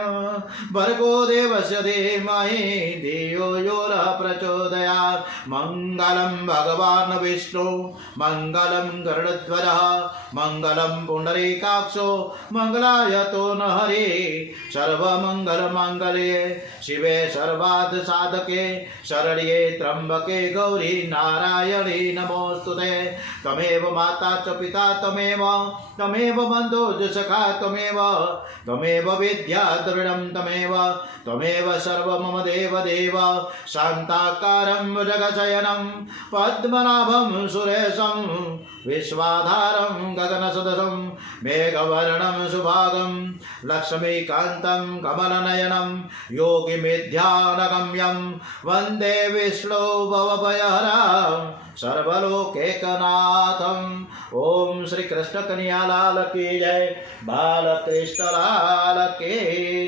भर्गो देवस्य धीमहि धियो यो नः प्रचोदयात्। मंगलं भगवान् विष्णु मंगलं गरुडध्वजः मंगलं पुंडरीकाक्षो मंगलायतो न हरि। सर्वमंगलमांगल्ये शिवे सर्वार्थ साधके शरण्ये त्र्यंबके गौरी नारायणी नमोस्तुते। तमेव माता च पिता तमेव बन्धो च सखा तमेव विद्या द्रविणं तमेव सर्व मम देव शान्ताकारं जगशयनं पद्मनाभं सुरेशं विश्वाधारं गगनसदृशं मेघवर्णं सुभागं लक्ष्मीकान्तं कमलनयनं योगिमिध्यानगम्यं वन्दे विष्णु भवभयहरं सर्वलोकैकनाथम्। ओम श्री कृष्ण कन्हैया लाल की जय, बालकृष्ण लाल की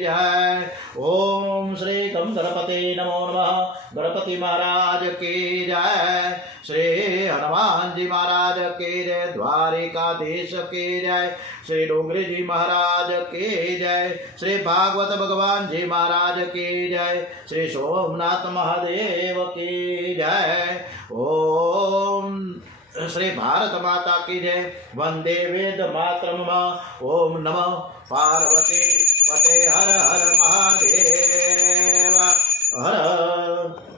जय। ओम श्री गम गणपति नमो नमः। गणपति महाराज की जय। श्री हनुमान जी महाराज की जय। द्वारिकाधीश की जय। श्री डोंगरी जी महाराज की जय। श्री भागवत भगवान जी महाराज की जय। श्री सोमनाथ महादेव की जय। ओम श्री भारत माता की जय। वंदे वेद मातरम। ओम नमः पार्वती पते हर हर महादेव हर।